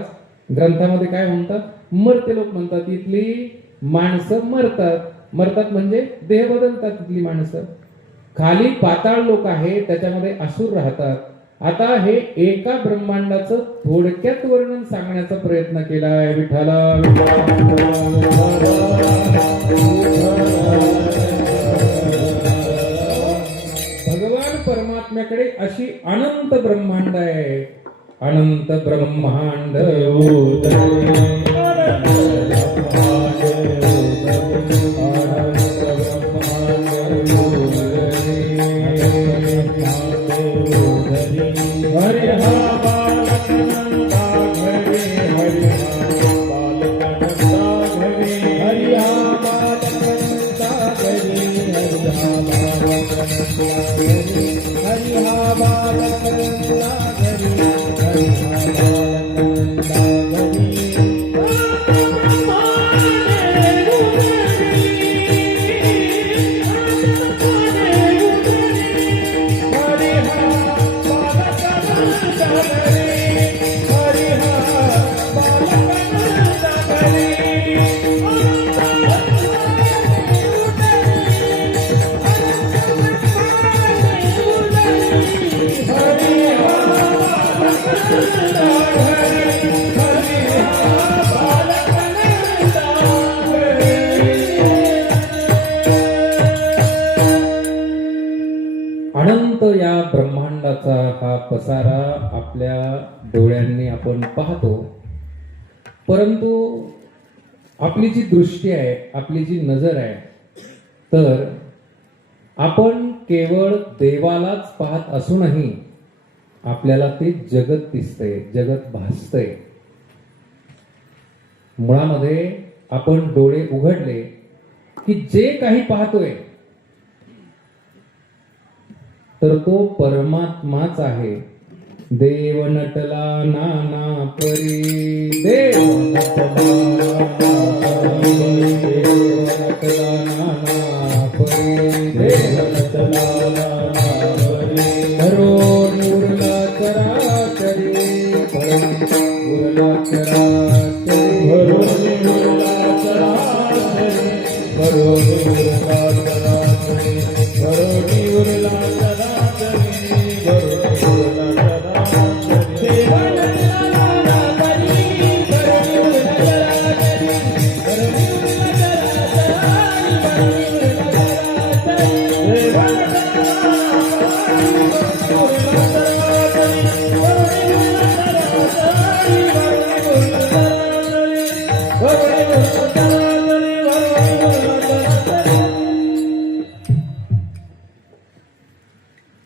ग्रंथामध्ये काय म्हणतात? मर्त्य लोक म्हणतात. इथली माणसं मरतात म्हणजे देह बदलतात इथली माणसं. खाली पाताळ लोक आहे, त्याच्यामध्ये असुर राहतात. आता हे एका ब्रह्मांडाचं थोडक्यात वर्णन सांगण्याचा प्रयत्न केलाय विठ्ठला. भगवान परमात्म्याकडे अशी अनंत ब्रह्मांड आहे, अनंत ब्रह्मांड. अनंत या ब्रह्मांडाचा हा पसारा आपल्या डोळ्यांनी आपण पाहतो, परंतु आपली जी दृष्टी आहे, आपली जी नजर आहे, तर आपण केवळ देवालाच पाहत असूनही आपल्याला ते जगत दिसतंय, जगत भासतंय. मुळामध्ये आपण डोळे उघडले की जे काही पाहतोय तर तो परमात्माच आहे. देव नटला नाना परी, देव नटला नाना परी, देव नटला नाना परी. हरोन उरला चराचरी, उरला चराचरी, हरोन उरला चराचरी, हरोन उरला चराचरी, हरोन उरला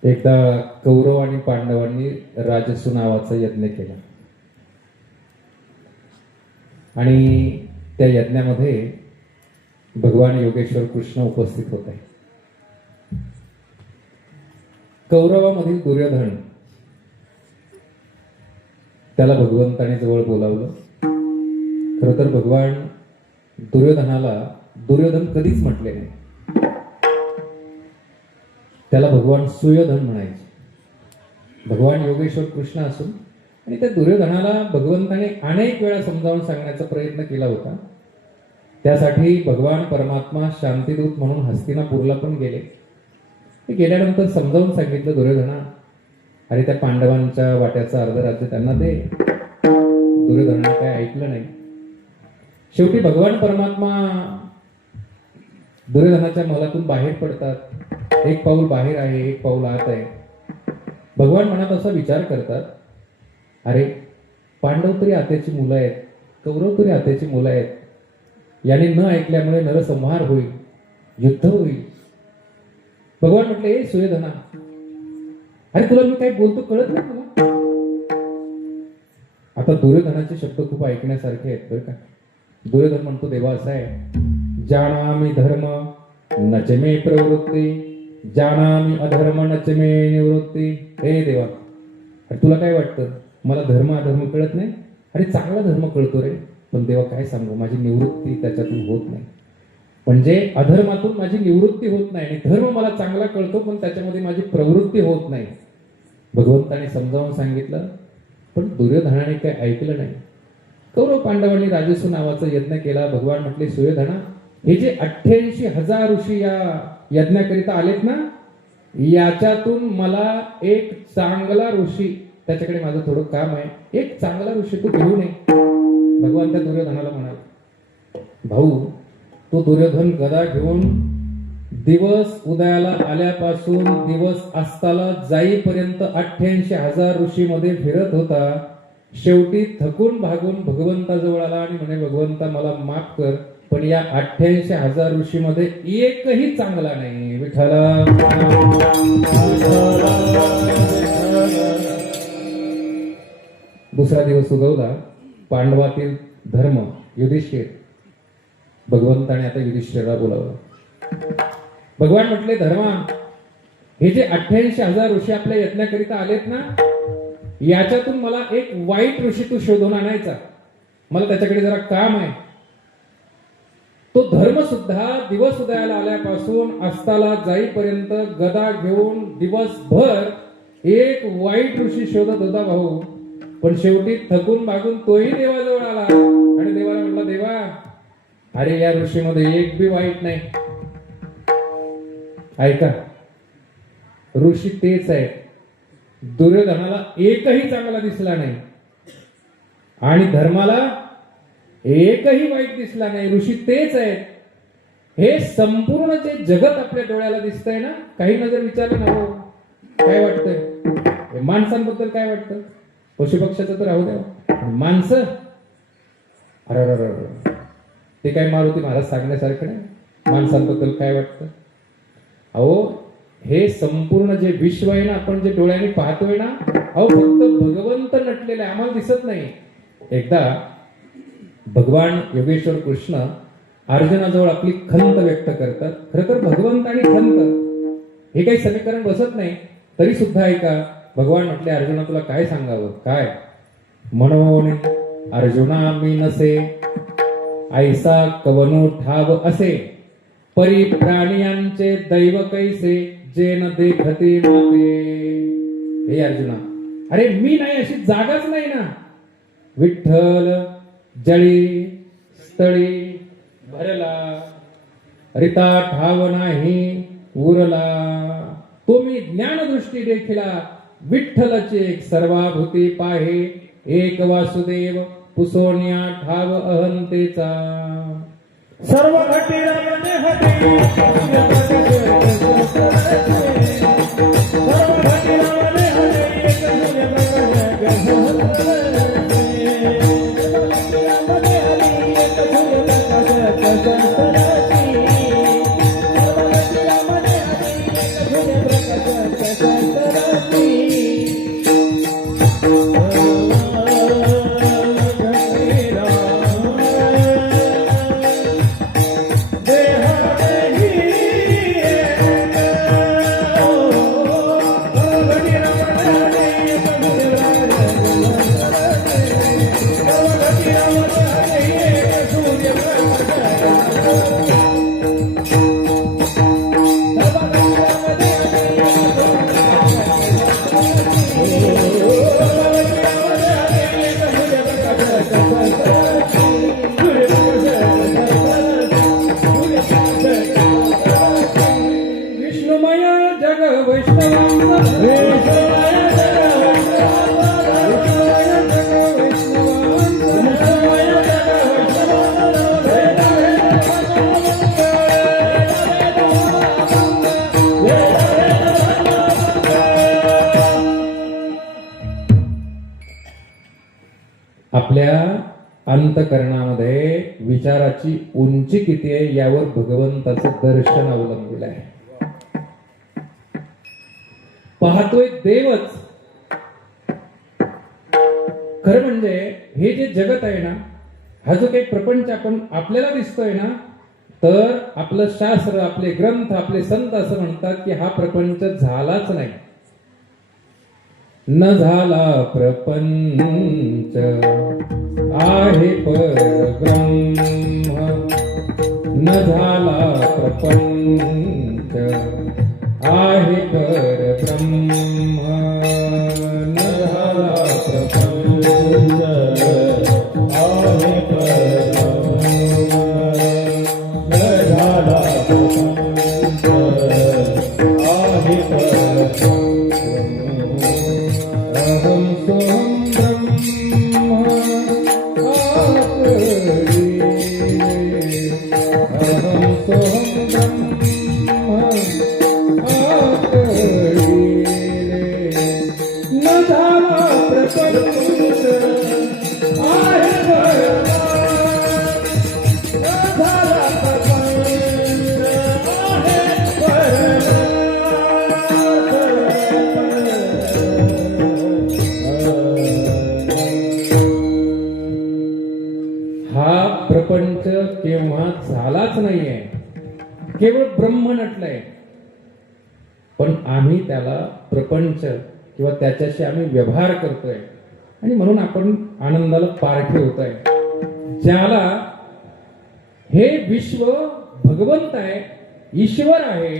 एकदा कौरव आणि पांडवांनी राजसू नावाचा यज्ञ केला आणि त्या यज्ञामध्ये भगवान योगेश्वर कृष्ण उपस्थित होते. कौरवामधील दुर्योधन त्याला भगवंताने जवळ बोलावलं. खरं तर भगवान दुर्योधनाला दुर्योधन कधीच म्हटले नाही, त्याला भगवान सुयोधन म्हणायचे. भगवान योगेश्वर कृष्ण असून आणि त्या दुर्योधनाला भगवंताने अनेक वेळा समजावून सांगण्याचा प्रयत्न केला होता. त्यासाठी भगवान परमात्मा शांतीदूत म्हणून हस्तिनापूरला पण गेले. ते गेल्यानंतर समजावून सांगितलं, दुर्योधना अरे त्या पांडवांच्या वाट्याचं अर्ध राज्य त्यांना दे. दुर्योधनाने काय ऐकलं नाही. शेवटी भगवान परमात्मा दुर्योधनाच्या महलातून बाहेर पडतात. एक पाऊल बाहेर आहे, एक पाऊल आत आहे. भगवान मनात असा विचार करतात, अरे पांडव तरी आत्याची मुलं आहेत, कौरव तरी आत्याची मुलं आहेत. याने न ऐकल्यामुळे नरसंहार होईल, युद्ध होईल. भगवान म्हटले, ए सुयोधना, अरे तुला मी काय बोलतो कळत नाही तुला? आता दुर्योधनाचे शब्द खूप ऐकण्यासारखे आहेत बरं का. दुर्योधन म्हणतो, देवा असा आहे, जानामि धर्म नच मे प्रवृत्ती, जानामि अधर्म नच मे निवृत्ती. हे देवा, अरे तुला काय वाटतं मला धर्म अधर्म कळत नाही? अरे चांगला धर्म कळतो रे, पण देवा काय सांगू, माझी निवृत्ती त्याच्यातून होत नाही. म्हणजे अधर्मातून माझी निवृत्ती होत नाही आणि धर्म मला चांगला कळतो पण त्याच्यामध्ये माझी प्रवृत्ती होत नाही. भगवंताने समजावून सांगितलं, पण दुर्योधनाने काय ऐकलं नाही. कौरव पांडवांनी राजसू नावाचा यज्ञ केला. भगवान म्हटले, सुयोधना, हे जे 88,000 ऋषी या यज्ञाकरिता आलेत ना, याच्यातून मला एक चांगला ऋषी, त्याच्याकडे माझं थोडं काम आहे, एक चांगला ऋषी तू घेऊन ये. भगवान त्या दुर्योधनाला म्हणाले, भाऊ, तो दुर्योधन गदा घेऊन दिवस उदयाला आल्यापासून दिवस अस्ताला जाईपर्यंत 88,000 ऋषी मध्ये फिरत होता. शेवटी थकून भागून भगवंताजवळ आला आणि म्हणे, भगवंता मला माफ कर, पण या 88,000 ऋषी मध्ये एकही चांगला नाही. विठ्ठला. दुसरा दिवस उगवला. पांडवातील धर्म युधिष्ठिर. भगवंताने आता युधिष्ठिरला बोलावलं. भगवान म्हटले, धर्मा, हे जे 88,000 ऋषी आपल्या यज्ञाकरिता आलेत ना, याच्यातून मला एक वाईट ऋषी तू शोधून आणायचा. मला त्याच्याकडे जरा काम आहे. तो धर्म सुद्धा दिवस उदयाला आल्यापासून अस्ताला जाईपर्यंत गदा घेऊन दिवसभर एक वाईट ऋषी शोधत होता भाऊ. पण शेवटी थकून भागून तोही देवाजवळ आला आणि देवाला म्हटला, देवा, अरे या ऋषीमध्ये एक बी वाईट नाही. ऐका, ऋषी तेच आहे. दुर्योधनाला एकही चांगला दिसला नाही आणि धर्माला एकही वाईट दिसला नाही. ऋषी तेच आहेत. हे संपूर्ण जे जगत आपल्या डोळ्याला दिसतंय ना, काही नजर विचारलं ना, हो काय वाटतंय, माणसांबद्दल काय वाटतं? पशुपक्षाचं तर राहू द्या, माणसं, अरे ते काय मारुती महाराज सांगण्यासारखं नाही. माणसांबद्दल काय वाटतं? अहो, हे संपूर्ण जे विश्व आहे ना, आपण जे डोळ्याने पाहतोय ना, अहो फक्त भगवंत नटलेला आहे, आम्हाला दिसत नाही. एकदा भगवान योगेश्वर कृष्ण अर्जुनाजवळ आपली खंत व्यक्त करतात. खरं तर भगवंत आणि खंत हे काही समीकरण बसत नाही. तरी सुद्धा ऐका, भगवान म्हटले, अर्जुना तुला काय सांगावं? काय म्हणून अर्जुना मी नसे, ऐसा कवनो ठाव असे, परी प्राणियांचे दैव कैसे, जे न देखते माते. हे अर्जुना, अरे मी नाही अशी जागाच नाही ना. विठ्ठल जळी स्थळी भरला, रिता ठाव नाही उरला. तुम्ही ज्ञानदृष्टी देखिला, विठ्ठलचे एक सर्वाभूती पाहे, एक वासुदेव पुसोनिया ठाव अहंतेचा. सर्व घटी रमणे हटी, सर्व घटी रमणे हटी, एक सूर्य प्रकाश देहा आपल्या अंतकरणामध्ये विचाराची उंची किती आहे यावर भगवंताचं दर्शन अवलंबून आहे. पाहतोय देवच. खरं म्हणजे हे जे जगत आहे ना, हा जो काही प्रपंच आपण आपल्याला दिसतोय ना, तर आपलं शास्त्र, आपले ग्रंथ, आपले संत असं म्हणतात की हा प्रपंच झालाच नाही. न झाला प्रपंच आहे परब्रह्म. न झाला प्रपंच आहे परब्रह्म. न झाला प्रपंच आहे परब्रह्म. न झाला प्रपंच आहे परब्रह्म. अहं सोहं ब्रह्म आकरी. अहं सोहं ब्रह्म आकरी. न झाला प्रपंच आहे परब्रह्म. न झाला प्रपंच आहे हा प्रपंच केव्हा झालाच नाहीये, केवळ ब्रह्म नटलंय. पण आम्ही त्याला प्रपंच किंवा त्याच्याशी आम्ही व्यवहार करतोय आणि म्हणून आपण आनंदाला पारखे होतोय. ज्याला हे विश्व भगवंत आहे, ईश्वर आहे,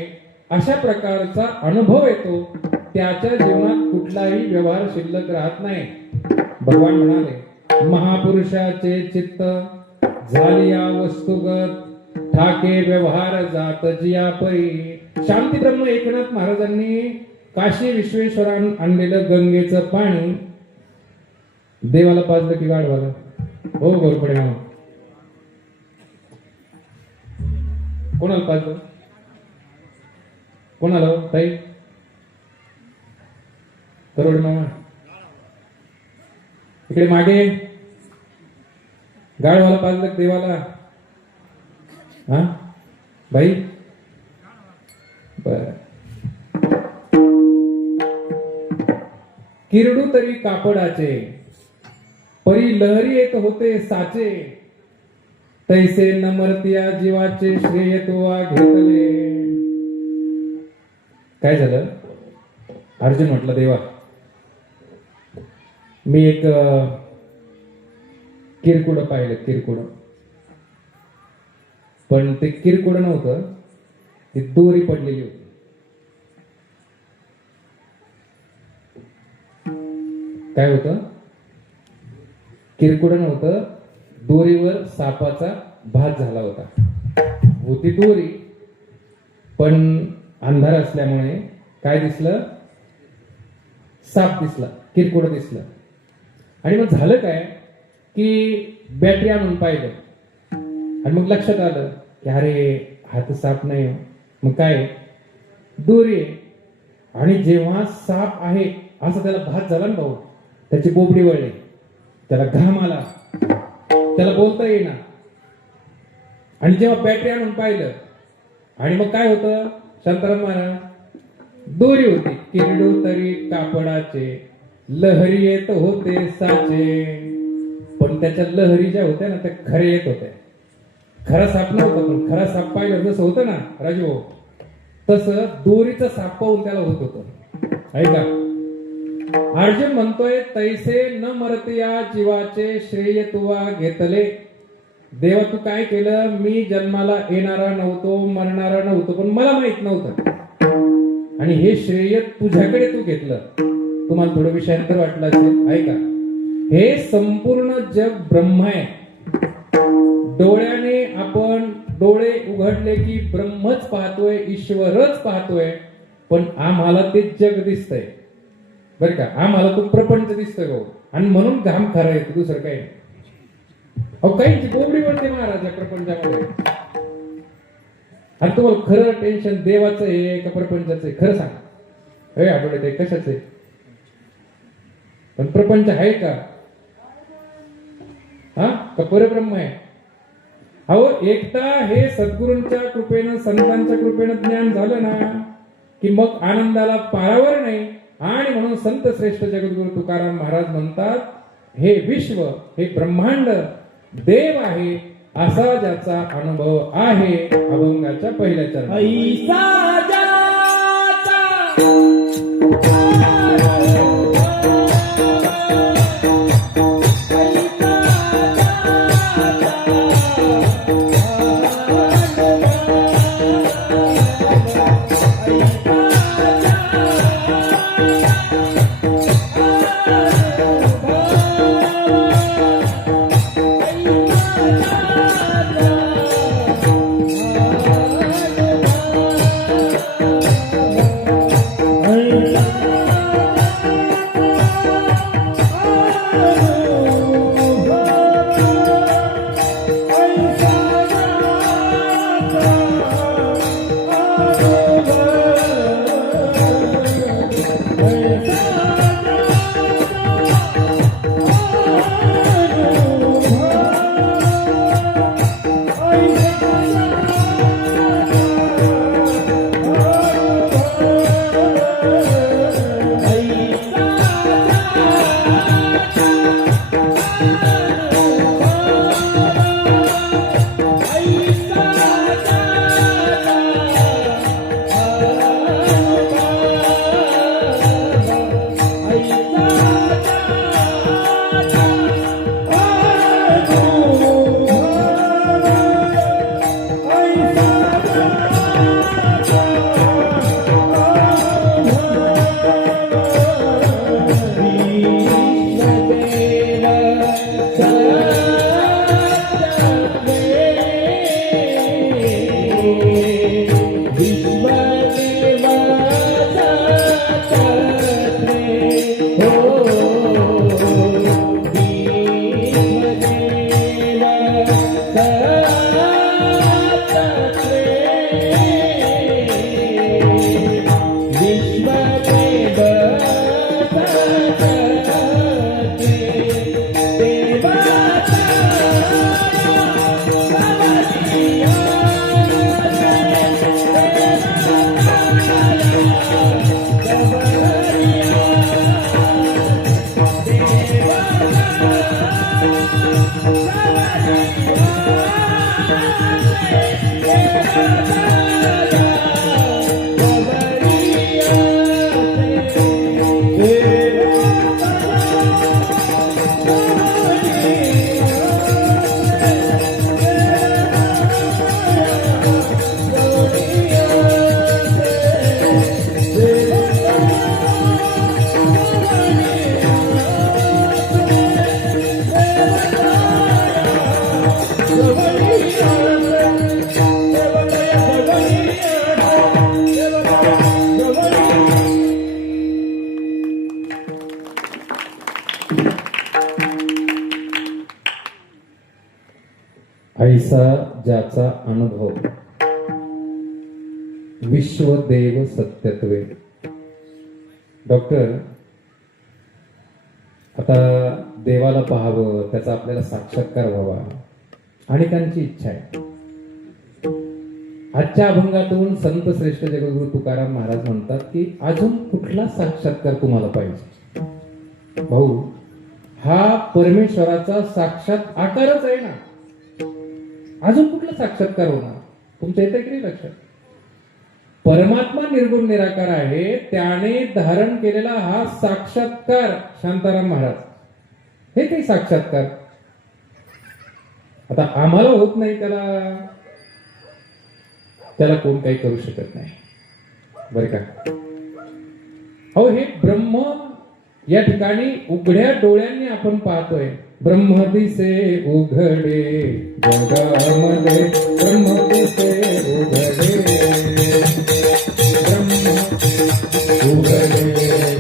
अशा प्रकारचा अनुभव येतो, त्याच्या जीवनात कुठलाही व्यवहार शिल्लक राहत नाही. भगवान म्हणाले, महापुरुषाचे चित्त झालिया वस्तुगत, ठाके व्यवहार जात जिया परी. शांती ब्रह्म एकनाथ महाराजांनी काशी विश्वेश्वरान आणलेलं गंगेचं पाणी देवाला पाजलं की गाढवाला? हो गोरपडे मामा, कोणाला पाजलं? कोणाला हो? ताई करोड मामा इकडे मागे. गाढवाला पाजलं की देवाला? हा बाई बर. किरडू तरी कापडाचे, परी लहरी येत होते साचे. तैसे न मरतिया जीवाचे श्रेय तुवा घेतले. काय झालं? अर्जुन म्हटलं, देवा मी एक किरकुड पाहिलं, किरकुड. पण ते किरकुड नव्हतं, ती दोरी पडलेली होती. काय होतं? किरकुड नव्हतं, दोरीवर सापाचा भात झाला होता. होती दोरी, पण अंधार असल्यामुळे काय दिसलं? साप दिसला, किरकुड दिसलं. आणि मग झालं काय की बॅटरी आणून पाहिलं आणि मग लक्षात आलं की अरे हा तर साप नाही हो. मग काय? दोरी आहे. आणि जेव्हा साप आहे असं त्याला भात झाला ना भाऊ, त्याची बोबडी वळली, त्याला घाम आला, त्याला बोलता येईना. आणि जेव्हा बॅटरी आणून पाहिलं आणि मग काय होतं? शांताराम महाराज, दोरी होती. किरडू तरी कापडाचे, लहरी येत होते साचे. पण त्याच्या लहरी ज्या होत्या ना त्या खरे येत होत्या. खरा साप नव्हता, पण खरा साप पाहिलं जसं होतं ना राजू, तसं दोरीचं साप पाहून त्याला होत होतं. ऐका, अर्जुन म्हणतोय, तैसे न मरतिया जीवाचे श्रेय तुवा घेतले. देवा तू काय केलं? मी जन्माला येणारा नव्हतो, मरणारा नव्हतो, पण मला माहित नव्हतं. आणि हे श्रेय तुझ्याकडे तू घेतलं. तुम्हाला थोडं विषयांतर वाटलं असेल. ऐका, हे संपूर्ण जग ब्रह्म आहे. डोळ्याने आपण डोळे उघडले की ब्रह्मच पाहतोय, ईश्वरच पाहतोय. पण आम्हाला ते जग दिसतंय बरं का, आम्हाला तो प्रपंच दिसतोय भाऊ. आणि म्हणून घाम खरा येतो, दुसरं काही नाही. अहो काहींची बोबडी वळते महाराज या प्रपंचामध्ये. आणि तुम्हाला खरं टेन्शन देवाचं आहे का प्रपंचाचं आहे? खरं सांग. हे आठवड्यात आहे कशाचं आहे? पण प्रपंच आहे का? हा का परब्रह्म आहे? अहो एकटा हे सद्गुरूंच्या कृपेनं संतांच्या कृपेनं ज्ञान झालं ना की मग आनंदाला पारावर नाही. आणि म्हणून संत श्रेष्ठ जगद्गुरु तुकाराम महाराज म्हणतात, हे विश्व, हे ब्रह्मांड देव आहे असा ज्याचा अनुभव आहे अभंगाच्या पहिल्या चरणात. ऐसा जाता ऐसा ज्याचा अनुभव विश्वदेव सत्यत्वे. डॉक्टर, आता देवाला पाहावं, त्याचा आपल्याला साक्षात्कार व्हावा अनेकांची इच्छा आहे. आजच्या अभंगातून संत श्रेष्ठ जगद्गुरु तुकाराम महाराज म्हणतात की अजून कुठला साक्षात्कार तुम्हाला पाहिजे? भाऊ, हा परमेश्वराचा साक्षात आकारच आहे ना, अजून कुठला साक्षात्कार होणार? तुमच्या येतं की नाही लक्षात? परमात्मा निर्गुण निराकार आहे, त्याने धारण केलेला हा साक्षात्कार शांताराम महाराज, हे काही साक्षात्कार आता आम्हाला होत नाही, त्याला कोण काही करू शकत नाही बरं का. अहो, हे ब्रह्म या ठिकाणी उघड्या डोळ्यांनी आपण पाहतोय. ब्रह्म दिसे उघडे जगामध्ये, ब्रह्म दिसे उघडे, ब्रह्म उघडे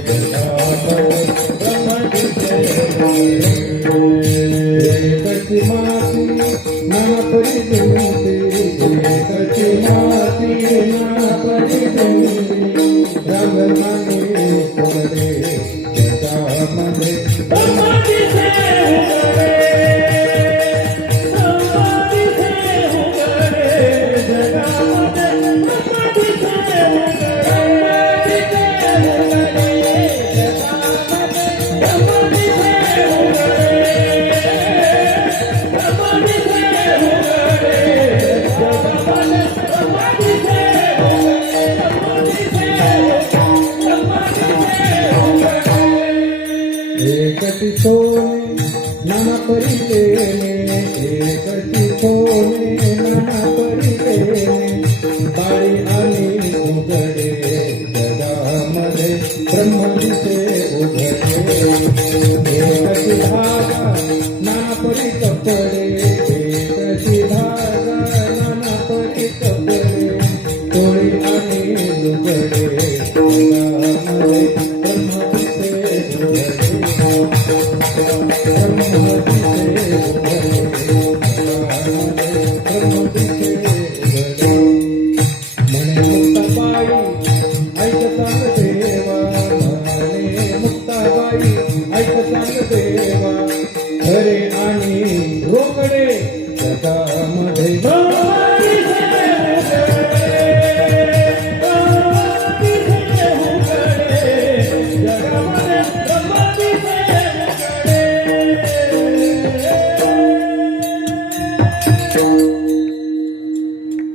जगामध्ये, ब्रह्म दिसे एकची माती ना परिजनते, एकची माती ना परिजनते, रंगमाने पडे जगामध्ये, ब्रह्म दिसे उघडे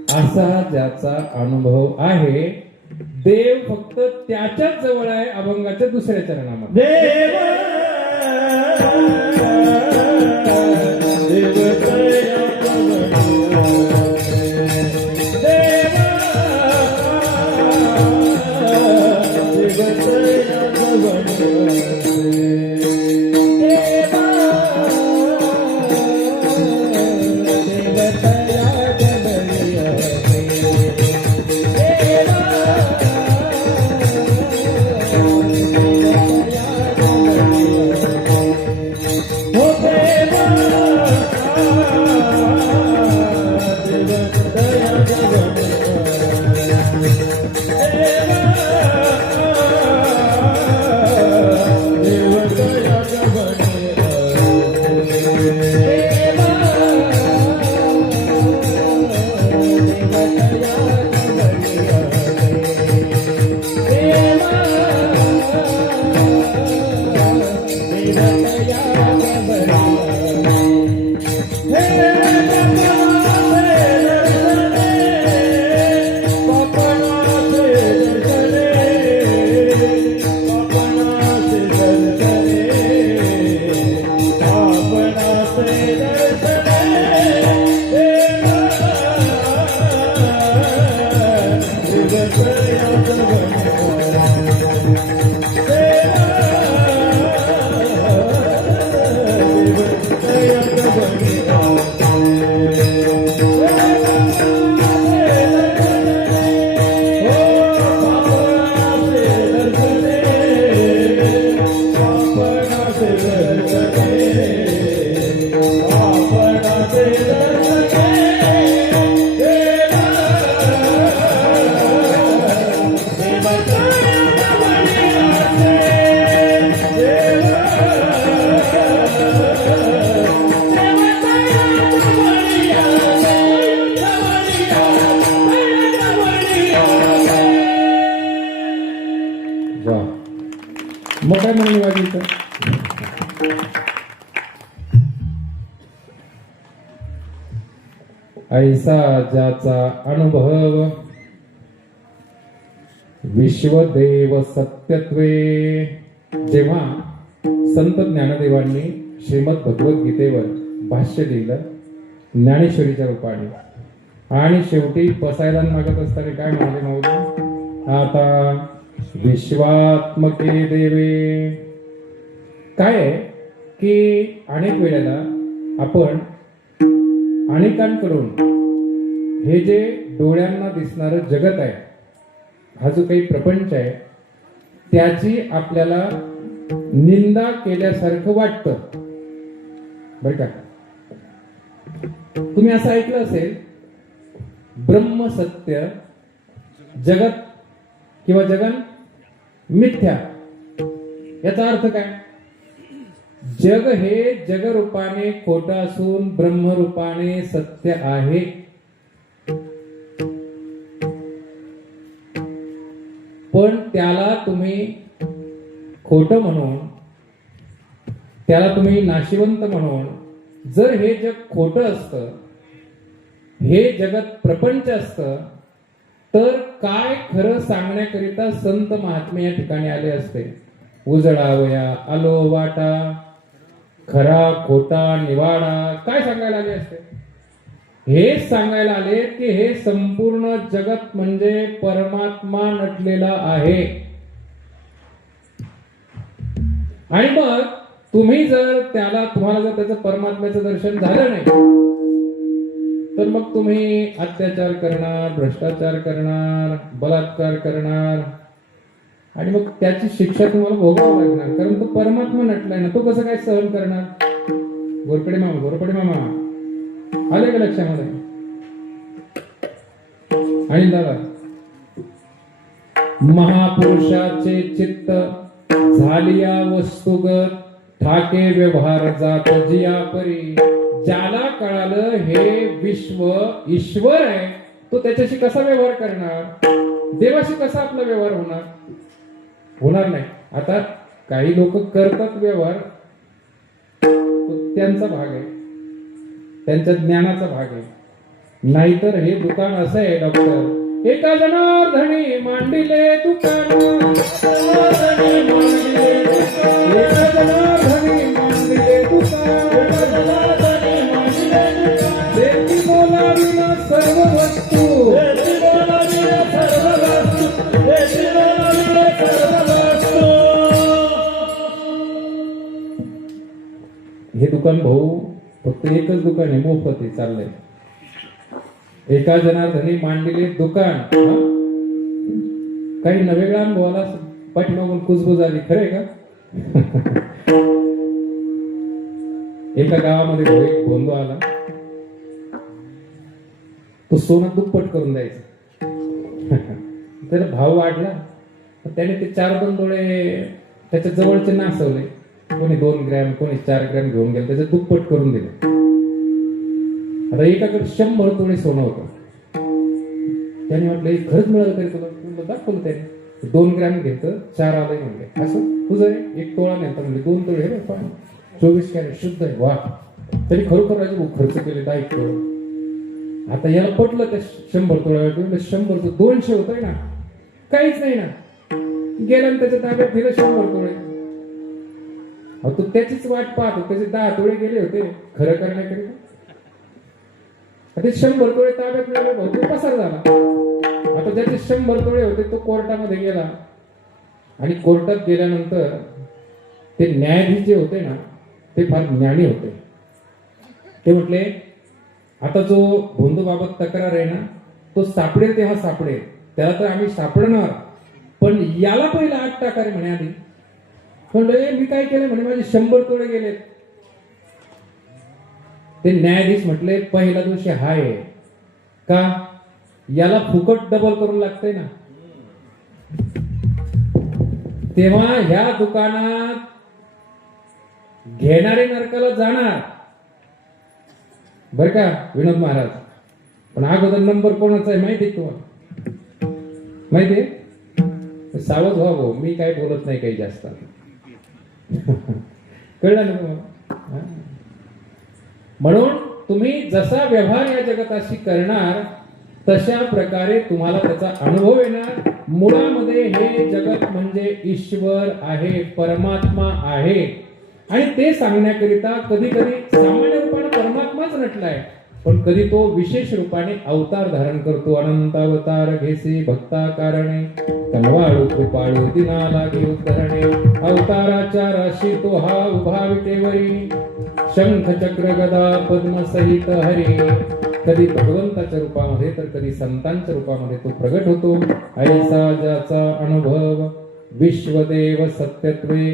असा ज्याचा अनुभव आहे, देव फक्त त्याच्याच जवळ आहे, अभंगाच्या दुसऱ्या चरणामध्ये. देव देवतया वा, मग काय म्हणून वाजायचं. ऐसा ज्याचा अनुभव विश्वदेव सत्यत्वे. जेव्हा संत ज्ञानदेवांनी श्रीमद भगवद्गीतेवर भाष्य लिहिलं ज्ञानेश्वरीच्या रूपाने, आणि शेवटी पसायदान मागत असताना काय म्हणाले नव्हते, आता विश्वात्मके देवे. काय आहे की अनेक वेळेला आपण अनेकांकडून हे जे डोळ्यांना दिसणारं जगत आहे, हा जो काही प्रपंच आहे, त्याची आपल्याला निंदा केल्यासारखं वाटतं बरं का. तुम्ही असं ऐकलं असेल, ब्रह्म सत्य, जगत किंवा जगन मिथ्या. याचा अर्थ काय? जग हे जगरूपाने खोटं असून ब्रह्मरूपाने सत्य आहे. पण त्याला तुम्ही खोटं म्हणून, त्याला तुम्ही नाशिवंत म्हणून, जर हे जग खोटं असतं, हे जगत प्रपंच असतं, तर काय खरं सांगण्याकरिता संत महात्मे या ठिकाणी आले असते. उजळावया आलो वाटा, खरा खोटा निवाडा, काय सांगायला आले असते? हेच सांगायला आले की हे संपूर्ण जगत म्हणजे परमात्मा नटलेला आहे. आणि मग तुम्ही जर तुम्हाला जर त्याचं परमात्म्याचं दर्शन झालं नाही, तर मग तुम्ही अत्याचार करणार, भ्रष्टाचार करणार, बलात्कार करणार, आणि मग त्याची शिक्षा तुम्हाला भोगावं लागणार. कारण तो परमात्मा नटलाय ना, तो कसं काय सहन करणार? गोरपडे मामा आले का लक्षामध्ये? आणि दादा, महापुरुषाचे चित्त झालिया वस्तुगत, ठाके व्यवहार जात जिया परी. ज्याला कळालं हे विश्व ईश्वर आहे, तो त्याच्याशी कसा व्यवहार करणार? देवाशी कसा आपला व्यवहार होणार नाही. आता काही लोक करतात व्यवहार, तो त्यांचा भाग आहे, त्यांच्या ज्ञानाचा भाग आहे. नाहीतर हे दुकान असं आहे डॉक्टर, एका जनार्दनी मांडिले दुकान, जनार्दनी मांडिले दुकान, एका जनार्दनी मांडिले दुकान, जनार्दनी मांडिले दुकान, देती बोलाविना सर्व वस्तू, देती बोलाविना सर्व वस्तू, देती बोलाविना सर्व वस्तू. हे दुकान भाऊ फक्त एकच दुकान आहे, मोफत आहे, चाललंय. एका जनार्दनी मांडलेले दुकान. हा? काही नवेगळा अनुभवाला पाठीमागून कुजबुज आली, खरंय का? एका गावामध्ये भाऊ एक बोंदो आला, तो सोनं दुप्पट करून द्यायचा. त्याला भाव वाढला, त्याने ते 4 तोळे त्याच्या जवळचे नासवले. कोणी 2 ग्रॅम, कोणी 4 ग्रॅम घेऊन गेले, त्याचे दुप्पट करून दिले. आता एकाकडे 100 तोळे सोनं होतं. त्याने म्हटलं हे खरंच मिळालं तरी तुला दाखवलं त्याने. 2 ग्रॅम घेतं, 4 आलंय म्हणले. असं तुझं आहे 1 तोळा नेता म्हणजे 2 तोळे हे पण 24 कॅरेट शुद्ध आहे. वा, तरी खरोखर राजे भाऊ खर्च केले दायित्व. आता याला पटलं त्या 100 तोळ्यावरती. 100चं 200 होतंय ना, काहीच नाही ना. गेला आणि त्याच्या ताब्यात दिलं 100 तोळे. तू त्याचीच वाट पाहतो. त्याचे 10 तोळे गेले होते खरं करण्याकरिता. ते 100 तोळे ताब्यात मिळाले भाऊ, तो पसार झाला. आता ज्याचे 100 तोळे होते तो कोर्टामध्ये गेला, आणि कोर्टात गेल्यानंतर ते न्यायाधीश जे होते ना ते फार ज्ञानी होते. ते म्हटले आता जो भोंदूबाबत तक्रार आहे ना तो सापडेल तेव्हा सापडेल, त्याला तर आम्ही सापडणार, पण याला पहिला 8 टाका रे म्हणे आधी. म्हणलं मी काय केलं म्हणे, माझे 100 तोळे गेलेत. ते न्यायाधीश म्हटले पहिला दोषी हा आहे का, याला फुकट डबल करून लागतंय ना. तेव्हा ह्या दुकानात घेणारे नरकाला जाणार बर का विनोद महाराज. पण अगोदर नंबर कोणाचा आहे माहिती तुम्हाला? माहितीये? सावध व्हा भाऊ, मी काय बोलत नाही काही जास्त. कळलं ना तुम्हाला? म्हणून तुम्ही जसा व्यवहार या जगताशी करणार तशा प्रकारे तुम्हाला त्याचा अनुभव येणार. मुळामध्ये हे जगत म्हणजे ईश्वर आहे, परमात्मा आहे, आणि ते सांगण्याकरिता कधी कधी सामान्य रूपाने परमात्माच नटलाय, पण कधी तो विशेष रूपाने अवतार धारण करतो. अनंत अवतार घेसी भक्ता कारणे, कनवाळू कृपाळू दिना लागे उद्धरणे. अवताराच्या राशी तो हा उभा विटेवरी, शंख चक्र गदा पद्म सहित हरी. कधी भगवंताच्या रूपामध्ये तर कधी संतांच्या रूपामध्ये तो प्रगट होतो. ऐसा ज्याचा अनुभव विश्वदेव सत्यत्वे,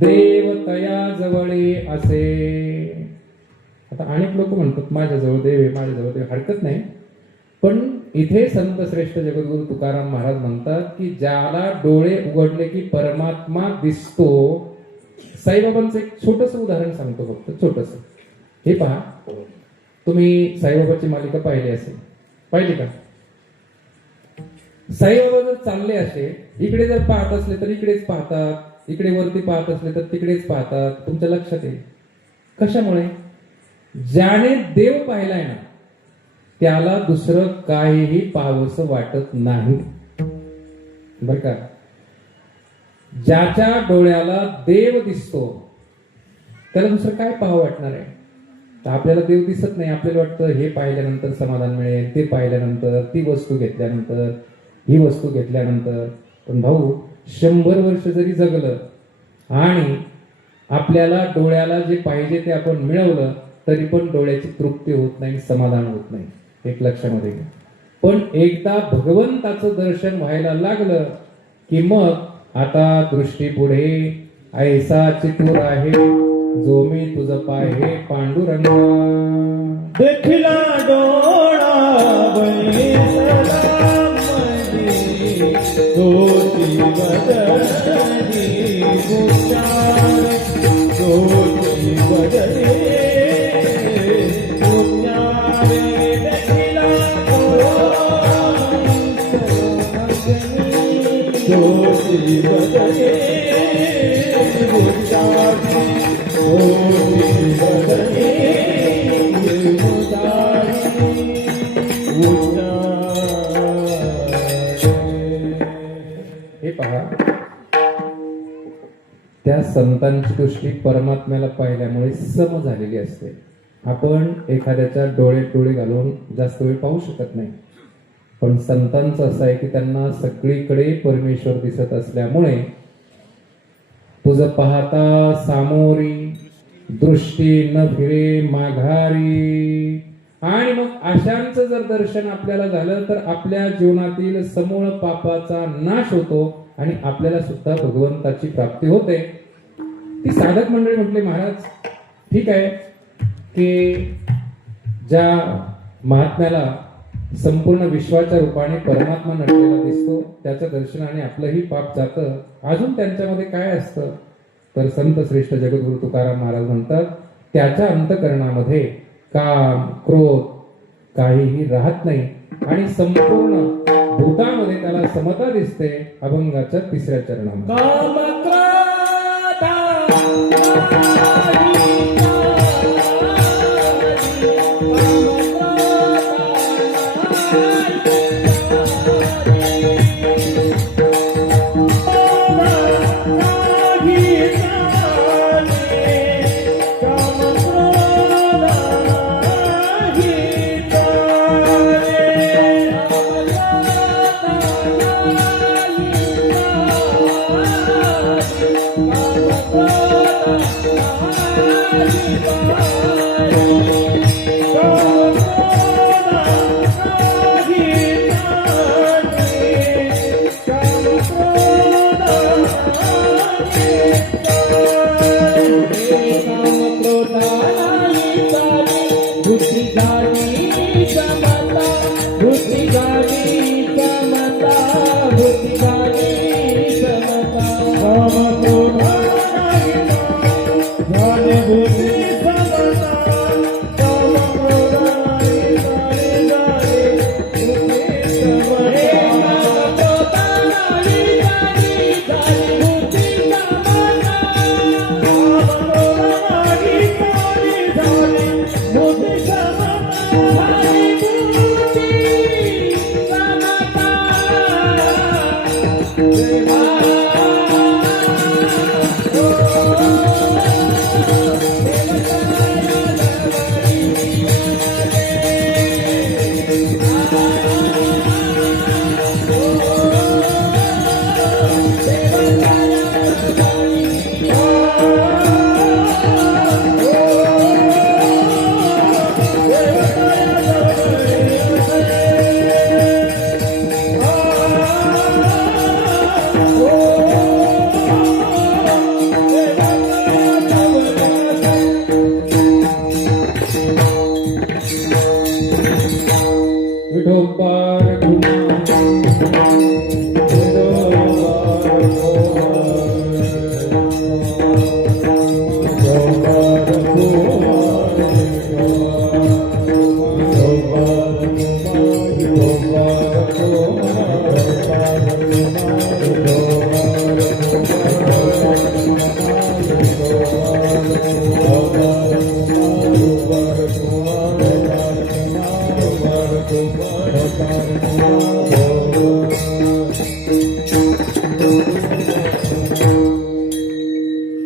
देव तया जवळे असे. आता अनेक लोक म्हणतात माझ्याजवळ देव आहे, माझ्याजवळ देव. हरकत नाही, पण इथे संत श्रेष्ठ जगद्गुरु तुकाराम महाराज म्हणतात की ज्याला डोळे उघडले की परमात्मा दिसतो. साईबाबांचं एक छोटस उदाहरण सांगतो, फक्त छोटस. हे पहा, तुम्ही साईबाबाची मालिका पाहिली असेल, पाहिली का? साईबाबा जर चालले असे, इकडे जर पाहत असले तर इकडेच पाहतात, इकडे वरती पाहत असले तर तिकडेच पाहतात. तुमच्या लक्षात येईल कशामुळे? ज्याने देव पाहिलाय ना त्याला दुसरं काहीही पाहावंसं वाटत नाही बर का. ज्याच्या डोळ्याला देव दिसतो त्याला दुसरं काय पाहावं वाटणार आहे? तर आपल्याला देव दिसत नाही. आपल्याला वाटतं हे पाहिल्यानंतर समाधान मिळेल, ते पाहिल्यानंतर, ती वस्तू घेतल्यानंतर, ही वस्तू घेतल्यानंतर. पण भाऊ 100 वर्ष जरी जगलं आणि आपल्याला डोळ्याला जे पाहिजे ते आपण मिळवलं तरी पण डोळ्याची तृप्ती होत नाही, समाधान होत नाही. एक लक्षामध्ये घ्या. पण एकदा भगवंताचं दर्शन व्हायला लागलं की मग आता दृष्टी पुढे ऐसा चितूर आहे जो मी तुझ पाहे पांडुरंगा. देखिला डोळा बैसला मनी, ज्योती बदलली उच्चार, ज्योती बदलली उच्चार. देखिला डोळा ज्योती बदलली उच्चार, ज्योती बदलली उच्चार. हे पहा, त्या संतांची दृष्टी परमात्म्याला पाहिल्यामुळे सम झालेली असते. आपण एखाद्याच्या डोळे डोळे घालून जास्त वेळ पाहू शकत नाही, पण संतांचं असं आहे की त्यांना सगळीकडे परमेश्वर दिसत असल्यामुळे तुझं पाहता सामोरी दृष्टी न फिरे माघारी. आणि मग अशांचं जर दर्शन आपल्याला झालं तर आपल्या जीवनातील समूळ पापाचा नाश होतो आणि आपल्याला सुद्धा भगवंताची प्राप्ती होते. ती साधक मंडळी म्हटले, महाराज ठीक आहे की ज्या महात्म्याला संपूर्ण विश्वाच्या रूपाने परमात्मा नटलेला दिसतो त्याच्या दर्शनाने आपलंही पाप जातं, अजून त्यांच्यामध्ये काय असतं? तर संत श्रेष्ठ जगद्गुरु तुकाराम महाराज म्हणतात, त्याच्या अंतःकरणामध्ये काम क्रोध काहीही राहत नाही आणि संपूर्ण भूतामध्ये त्याला समता दिसते. अभंगाच्या 3ऱ्या चरणामध्ये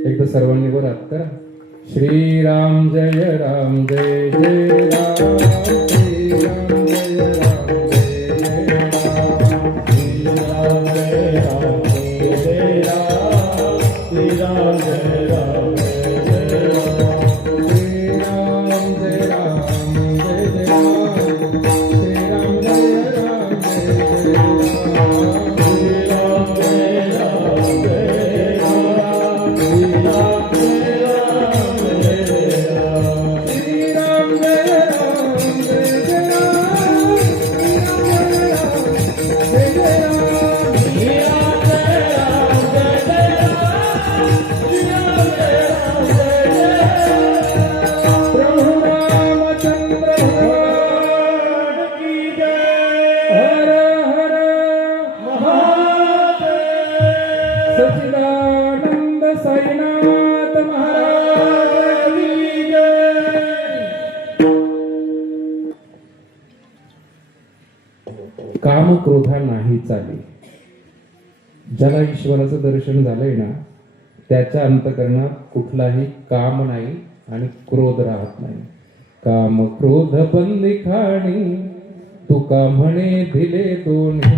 एकदा सर्वांनी बोलत करा, श्रीराम जय राम जय जय राम, श्रीराम जय राम जय जय राम, श्रीराम जय राम जय राम, श्रीराम जय राम जय राम, श्रीराम जय राम जय जय राम, श्रीराम जय राम जय जय राम, श्रीराम जय राम जय राम, श्रीराम जय राम जय राम, श्रीराम जय काम क्रोधा नाही चाली. ज्याला ईश्वराचं दर्शन झालंय ना, त्याच्या अंतकरणात कुठलाही काम नाही आणि क्रोध राहत नाही. काम क्रोध बंदिखाणी तुका म्हणे दिले दोन्ही,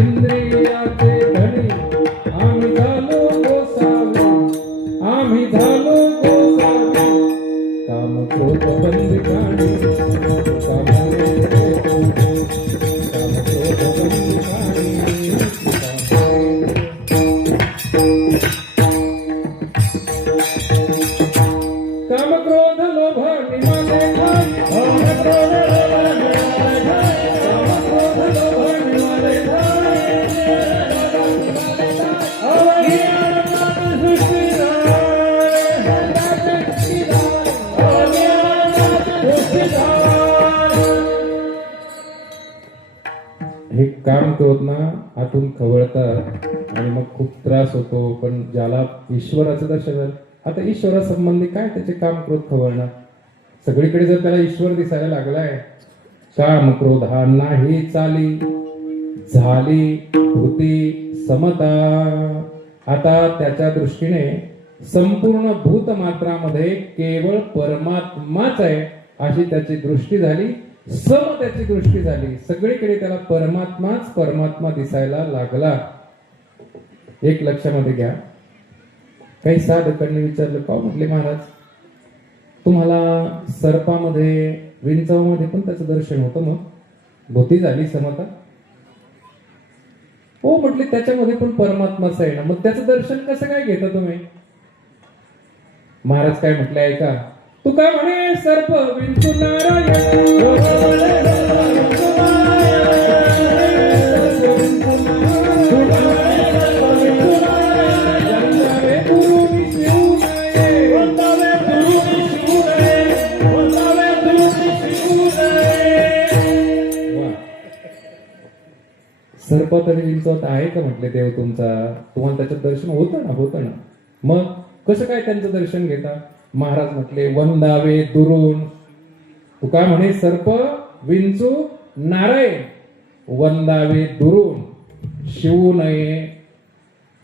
इंद्रियाचे धणी आम्ही झालो गोसावी, आम्ही झालो गोसावी. काम क्रोध बंदिखाणी तुका म्हणे दिले दोन्ही, काम क्रोध बंदिखाणी तुका म्हणे. काम क्रोध लोभ निमाले घाई, काम क्रोध लोभ निमाले घाई, काम क्रोध लोभ निमाले घाई. अवघियान नाथ सृष्टीधाय, अवघियान नाथ सृष्टीधाय. हे काम क्रोध ना आतून खवळतात आणि मग खूप त्रास होतो. पण ज्याला ईश्वराचं दर्शन झालं, आता ईश्वरासंबंधी काय त्याचे काम क्रोध खवळणार. सगळीकडे जर त्याला ईश्वर दिसायला लागलाय, काम क्रोध हा नाही चाली, झाली भूती समता. आता त्याच्या दृष्टीने संपूर्ण भूतमात्रामध्ये केवळ परमात्माच आहे अशी त्याची दृष्टी झाली, सम त्याची दृष्टी झाली. सगळीकडे त्याला परमात्माच परमात्मा दिसायला लागला. एक लक्षामध्ये घ्या, काही साधकांनी विचारलं, का म्हटले महाराज तुम्हाला सर्पामध्ये विंचवामध्ये पण त्याचं दर्शन होतं, मग भूती झाली समता. हो म्हटले, त्याच्यामध्ये पण परमात्माच आहे ना, मग त्याचं दर्शन कसं काय घेता तुम्ही. महाराज काय म्हटले ऐका, तू का म्हणे सर्प विंचू नारायण, सर्प तरी विंचवत आहे का म्हटले देव तुमचा, तुम्हाला त्याचं दर्शन होतं ना, मग कसं काय त्यांचं दर्शन घेता. महाराज म्हटले, वंदावे दुरून. तू काय म्हणे सर्प विंचू नारायण, वंदावे दुरून, शिवू नये.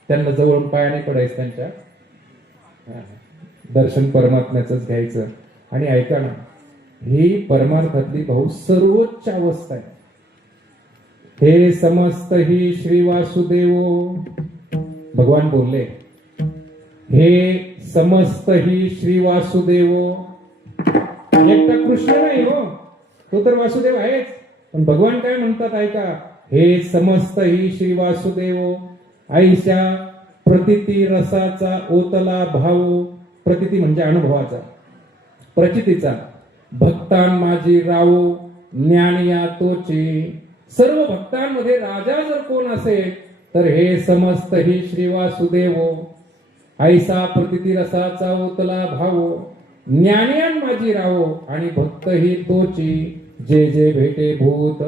त्यांना जवळून पायाने पडायचं, त्यांच्या दर्शन परमात्म्याचंच घ्यायचं. आणि ऐका ना, ही परमार्थातली भाऊ सर्वोच्च अवस्था आहे. हे समस्त ही श्री वासुदेव, भगवान बोलले, हे समस्त ही श्री वासुदेव. एकटा कृष्ण नाही हो, तो तर वासुदेव आहेच, पण भगवान काय म्हणतात ऐका, हे समस्त ही श्री वासुदेव. ऐशा प्रतिती रसाचा ओतला भाऊ, प्रतिती म्हणजे अनुभवाचा, प्रचितीचा. भक्तान माझी राव ज्ञानिया तोची. सर्व भक्तांमध्ये राजा जर कोण असेल तर हे समस्त ही श्री वासुदेव. ऐसा प्रतिती रसाचा ओतला भाव, ज्ञानियान माझी राव आणि भक्त ही तोची. जे जे भेटे भूत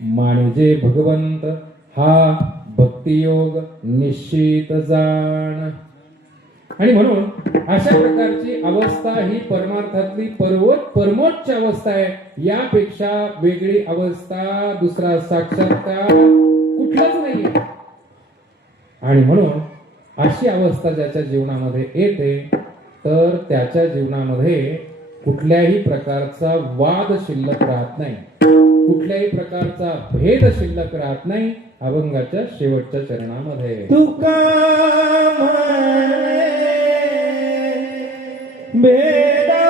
माने जे भगवंत, हा भक्तियोग निश्चित जाण. आणि म्हणून अशा प्रकारची अवस्था ही परमार्थातली परमोच्च अवस्था आहे. यापेक्षा वेगळी अवस्था, दुसरा साक्षात्कार कुठलाच नाहीये. आणि म्हणून अशी अवस्था ज्याच्या जीवनामध्ये येते तर त्याच्या जीवनामध्ये कुठल्याही प्रकारचा वाद शिल्लक राहत नाही, कुठल्याही प्रकारचा भेद शिल्लक राहत नाही. अभंगाच्या शेवटच्या चरणामध्ये तुका बेदा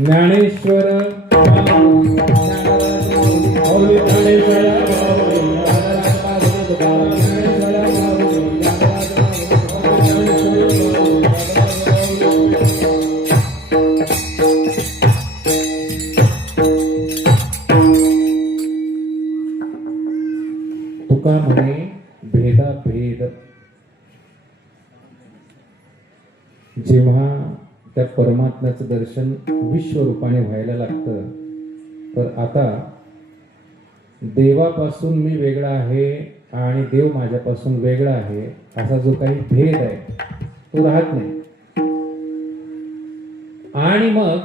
ज्ञानेश्वर तुका म्हणे भेदा भेद, जेव्हा त्या परमात्म्याचं दर्शन विश्वरूपाने व्हायला लागतं, तर आता देवापासून मी वेगळा आहे आणि देव माझ्यापासून वेगळा आहे असा जो काही भेद आहे तो राहत नाही. आणि मग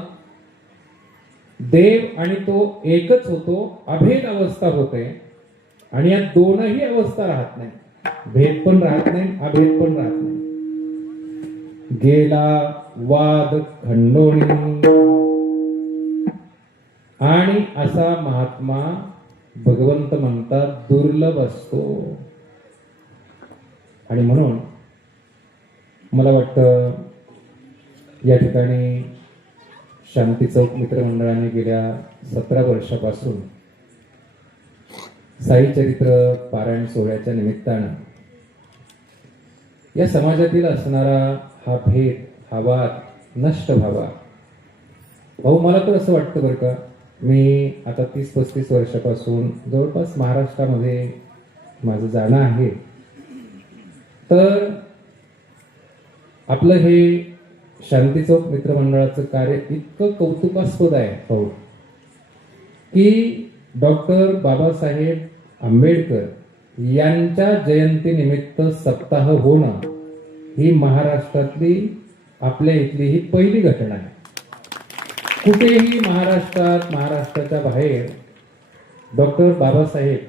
देव आणि तो एकच होतो, अभेद अवस्था होते. आणि या दोनही अवस्था राहत नाही, भेद पण राहत नाही, अभेद पण राहत नाही. गेला वाद खंडोणी आणि असा महात्मा भगवंत म्हणतात दुर्लभ असतो. आणि म्हणून मला वाटतं या ठिकाणी शांती चौक मित्रमंडळाने गेल्या 17 वर्षापासून साई चरित्र पारायण सोहळ्याच्या निमित्तानं या समाजातील असणारा हा भेद, हा वाद नष्ट व्हावा. भाऊ, मला तर असं वाटतं बरं का, मी आता 30-35 वर्षापासून जवळपास महाराष्ट्रामध्ये माझं जाणं आहे. तर आपलं हे शांती चौक मित्रमंडळाचं कार्य इतकं कौतुकास्पद आहे भाऊ, की डॉक्टर बाबासाहेब आंबेडकर यांच्या जयंतीनिमित्त सप्ताह होणं ही महाराष्ट्रातली आपल्या इथली ही पहिली घटना आहे. कुठेही महाराष्ट्रात, महाराष्ट्राच्या बाहेर डॉक्टर बाबासाहेब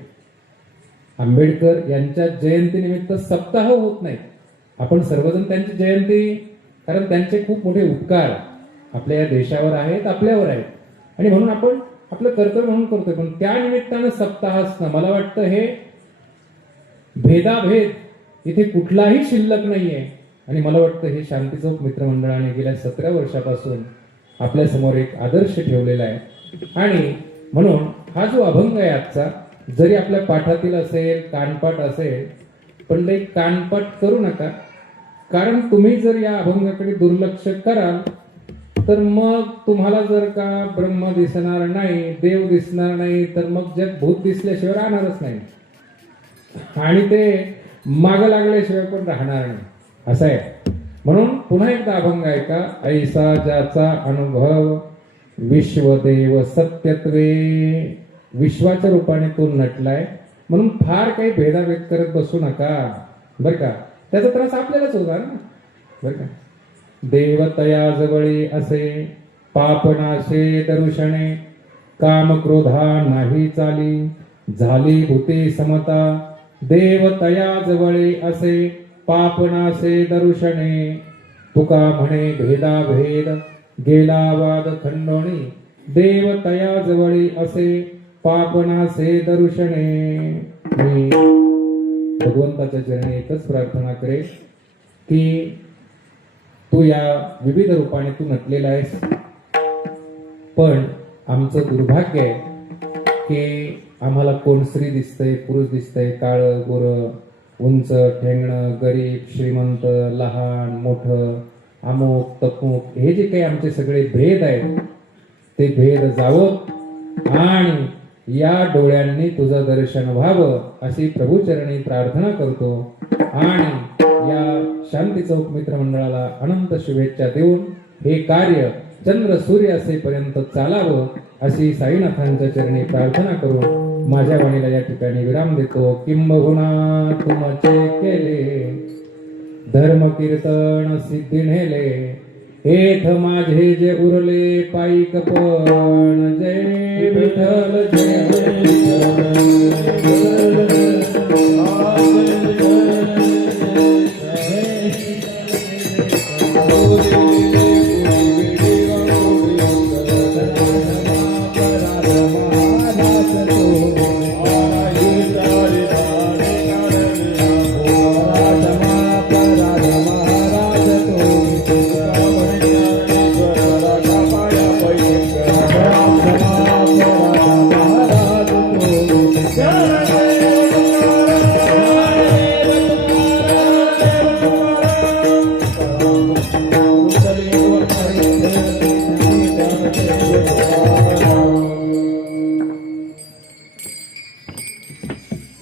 आंबेडकर यांच्या जयंतीनिमित्त सप्ताह होत नाही. आपण सर्वजण त्यांची जयंती, कारण त्यांचे खूप मोठे उपकार आपल्या या देशावर आहेत, आपल्यावर आहेत, आणि म्हणून आपण आपलं कर्तव्य म्हणून करतोय. पण त्या निमित्तानं सप्ताह असणं, मला वाटतं हे भेदाभेद इथे कुठलाही शिल्लक नाहीये. आणि मला वाटतं हे शांती चौक मित्रमंडळाने गेल्या 17 वर्षापासून आपल्या समोर एक आदर्श ठेवलेला आहे. आणि म्हणून हा जो अभंग आहे आजचा, जरी आपल्या पाठातील असेल, कानपाठ असेल, पण लई कानपाठ करू नका. कारण तुम्ही जर या अभंगाकडे दुर्लक्ष कराल तर मग तुम्हाला जर का ब्रह्म दिसणार नाही, देव दिसणार नाही, तर मग जग भूत दिसल्याशिवाय राहणारच नाही आणि ते माग लागल्याशिवाय पण राहणार नाही, असं आहे. म्हणून पुन्हा एकदा अभंग आहे का, ऐसा ज्याचा अनुभव विश्वदेव सत्यत्वे. विश्वाच्या रूपाने तो नटलाय, म्हणून फार काही भेदाभेद करत बसू नका, बर का. त्याचा त्रास आपल्यालाच होणार ना, बर का. देवतया जवळी असे पापनाशे दर्शने, काम क्रोधा नाही चाली, झाली भूते समता. देवतया जवळी असे पापनाशे दर्शने, तुका म्हणे भेदाभेद गेला वाद खंडोणी. देवतया जवळी असे पापनाशे दर्शने. मी भगवंताच्या चरणी एकच प्रार्थना करेन की तू या विविध रूपाने तू नटलेला आहेस, पण आमचं दुर्भाग्य आहे की आम्हाला कोण स्त्री दिसतंय, पुरुष दिसतंय, काळं गोरं, उंच ठेंगणं, गरीब श्रीमंत, लहान मोठं, अमुक तमुक, हे जे काही आमचे सगळे भेद आहेत ते भेद जावं आणि या डोळ्यांनी तुझं दर्शन व्हावं अशी प्रभूचरणी प्रार्थना करतो. आणि या शांती चौक मित्रमंडळाला अनंत शुभेच्छा देऊन हे कार्य चंद्र सूर्य असेपर्यंत चालावं अशी साईनाथांच्या चरणी प्रार्थना करून माझ्या वाणीला या ठिकाणी विराम देतो. किंबहुना तुमचे केले धर्म कीर्तन सिद्धी नेले, हेथ माझे जे उरले पायिक पण. जय विठ्ठल जय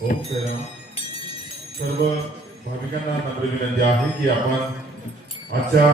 ओम श्रीराम. सर्व भाविकांना नम्र विनंती आहे की आपण आजच्या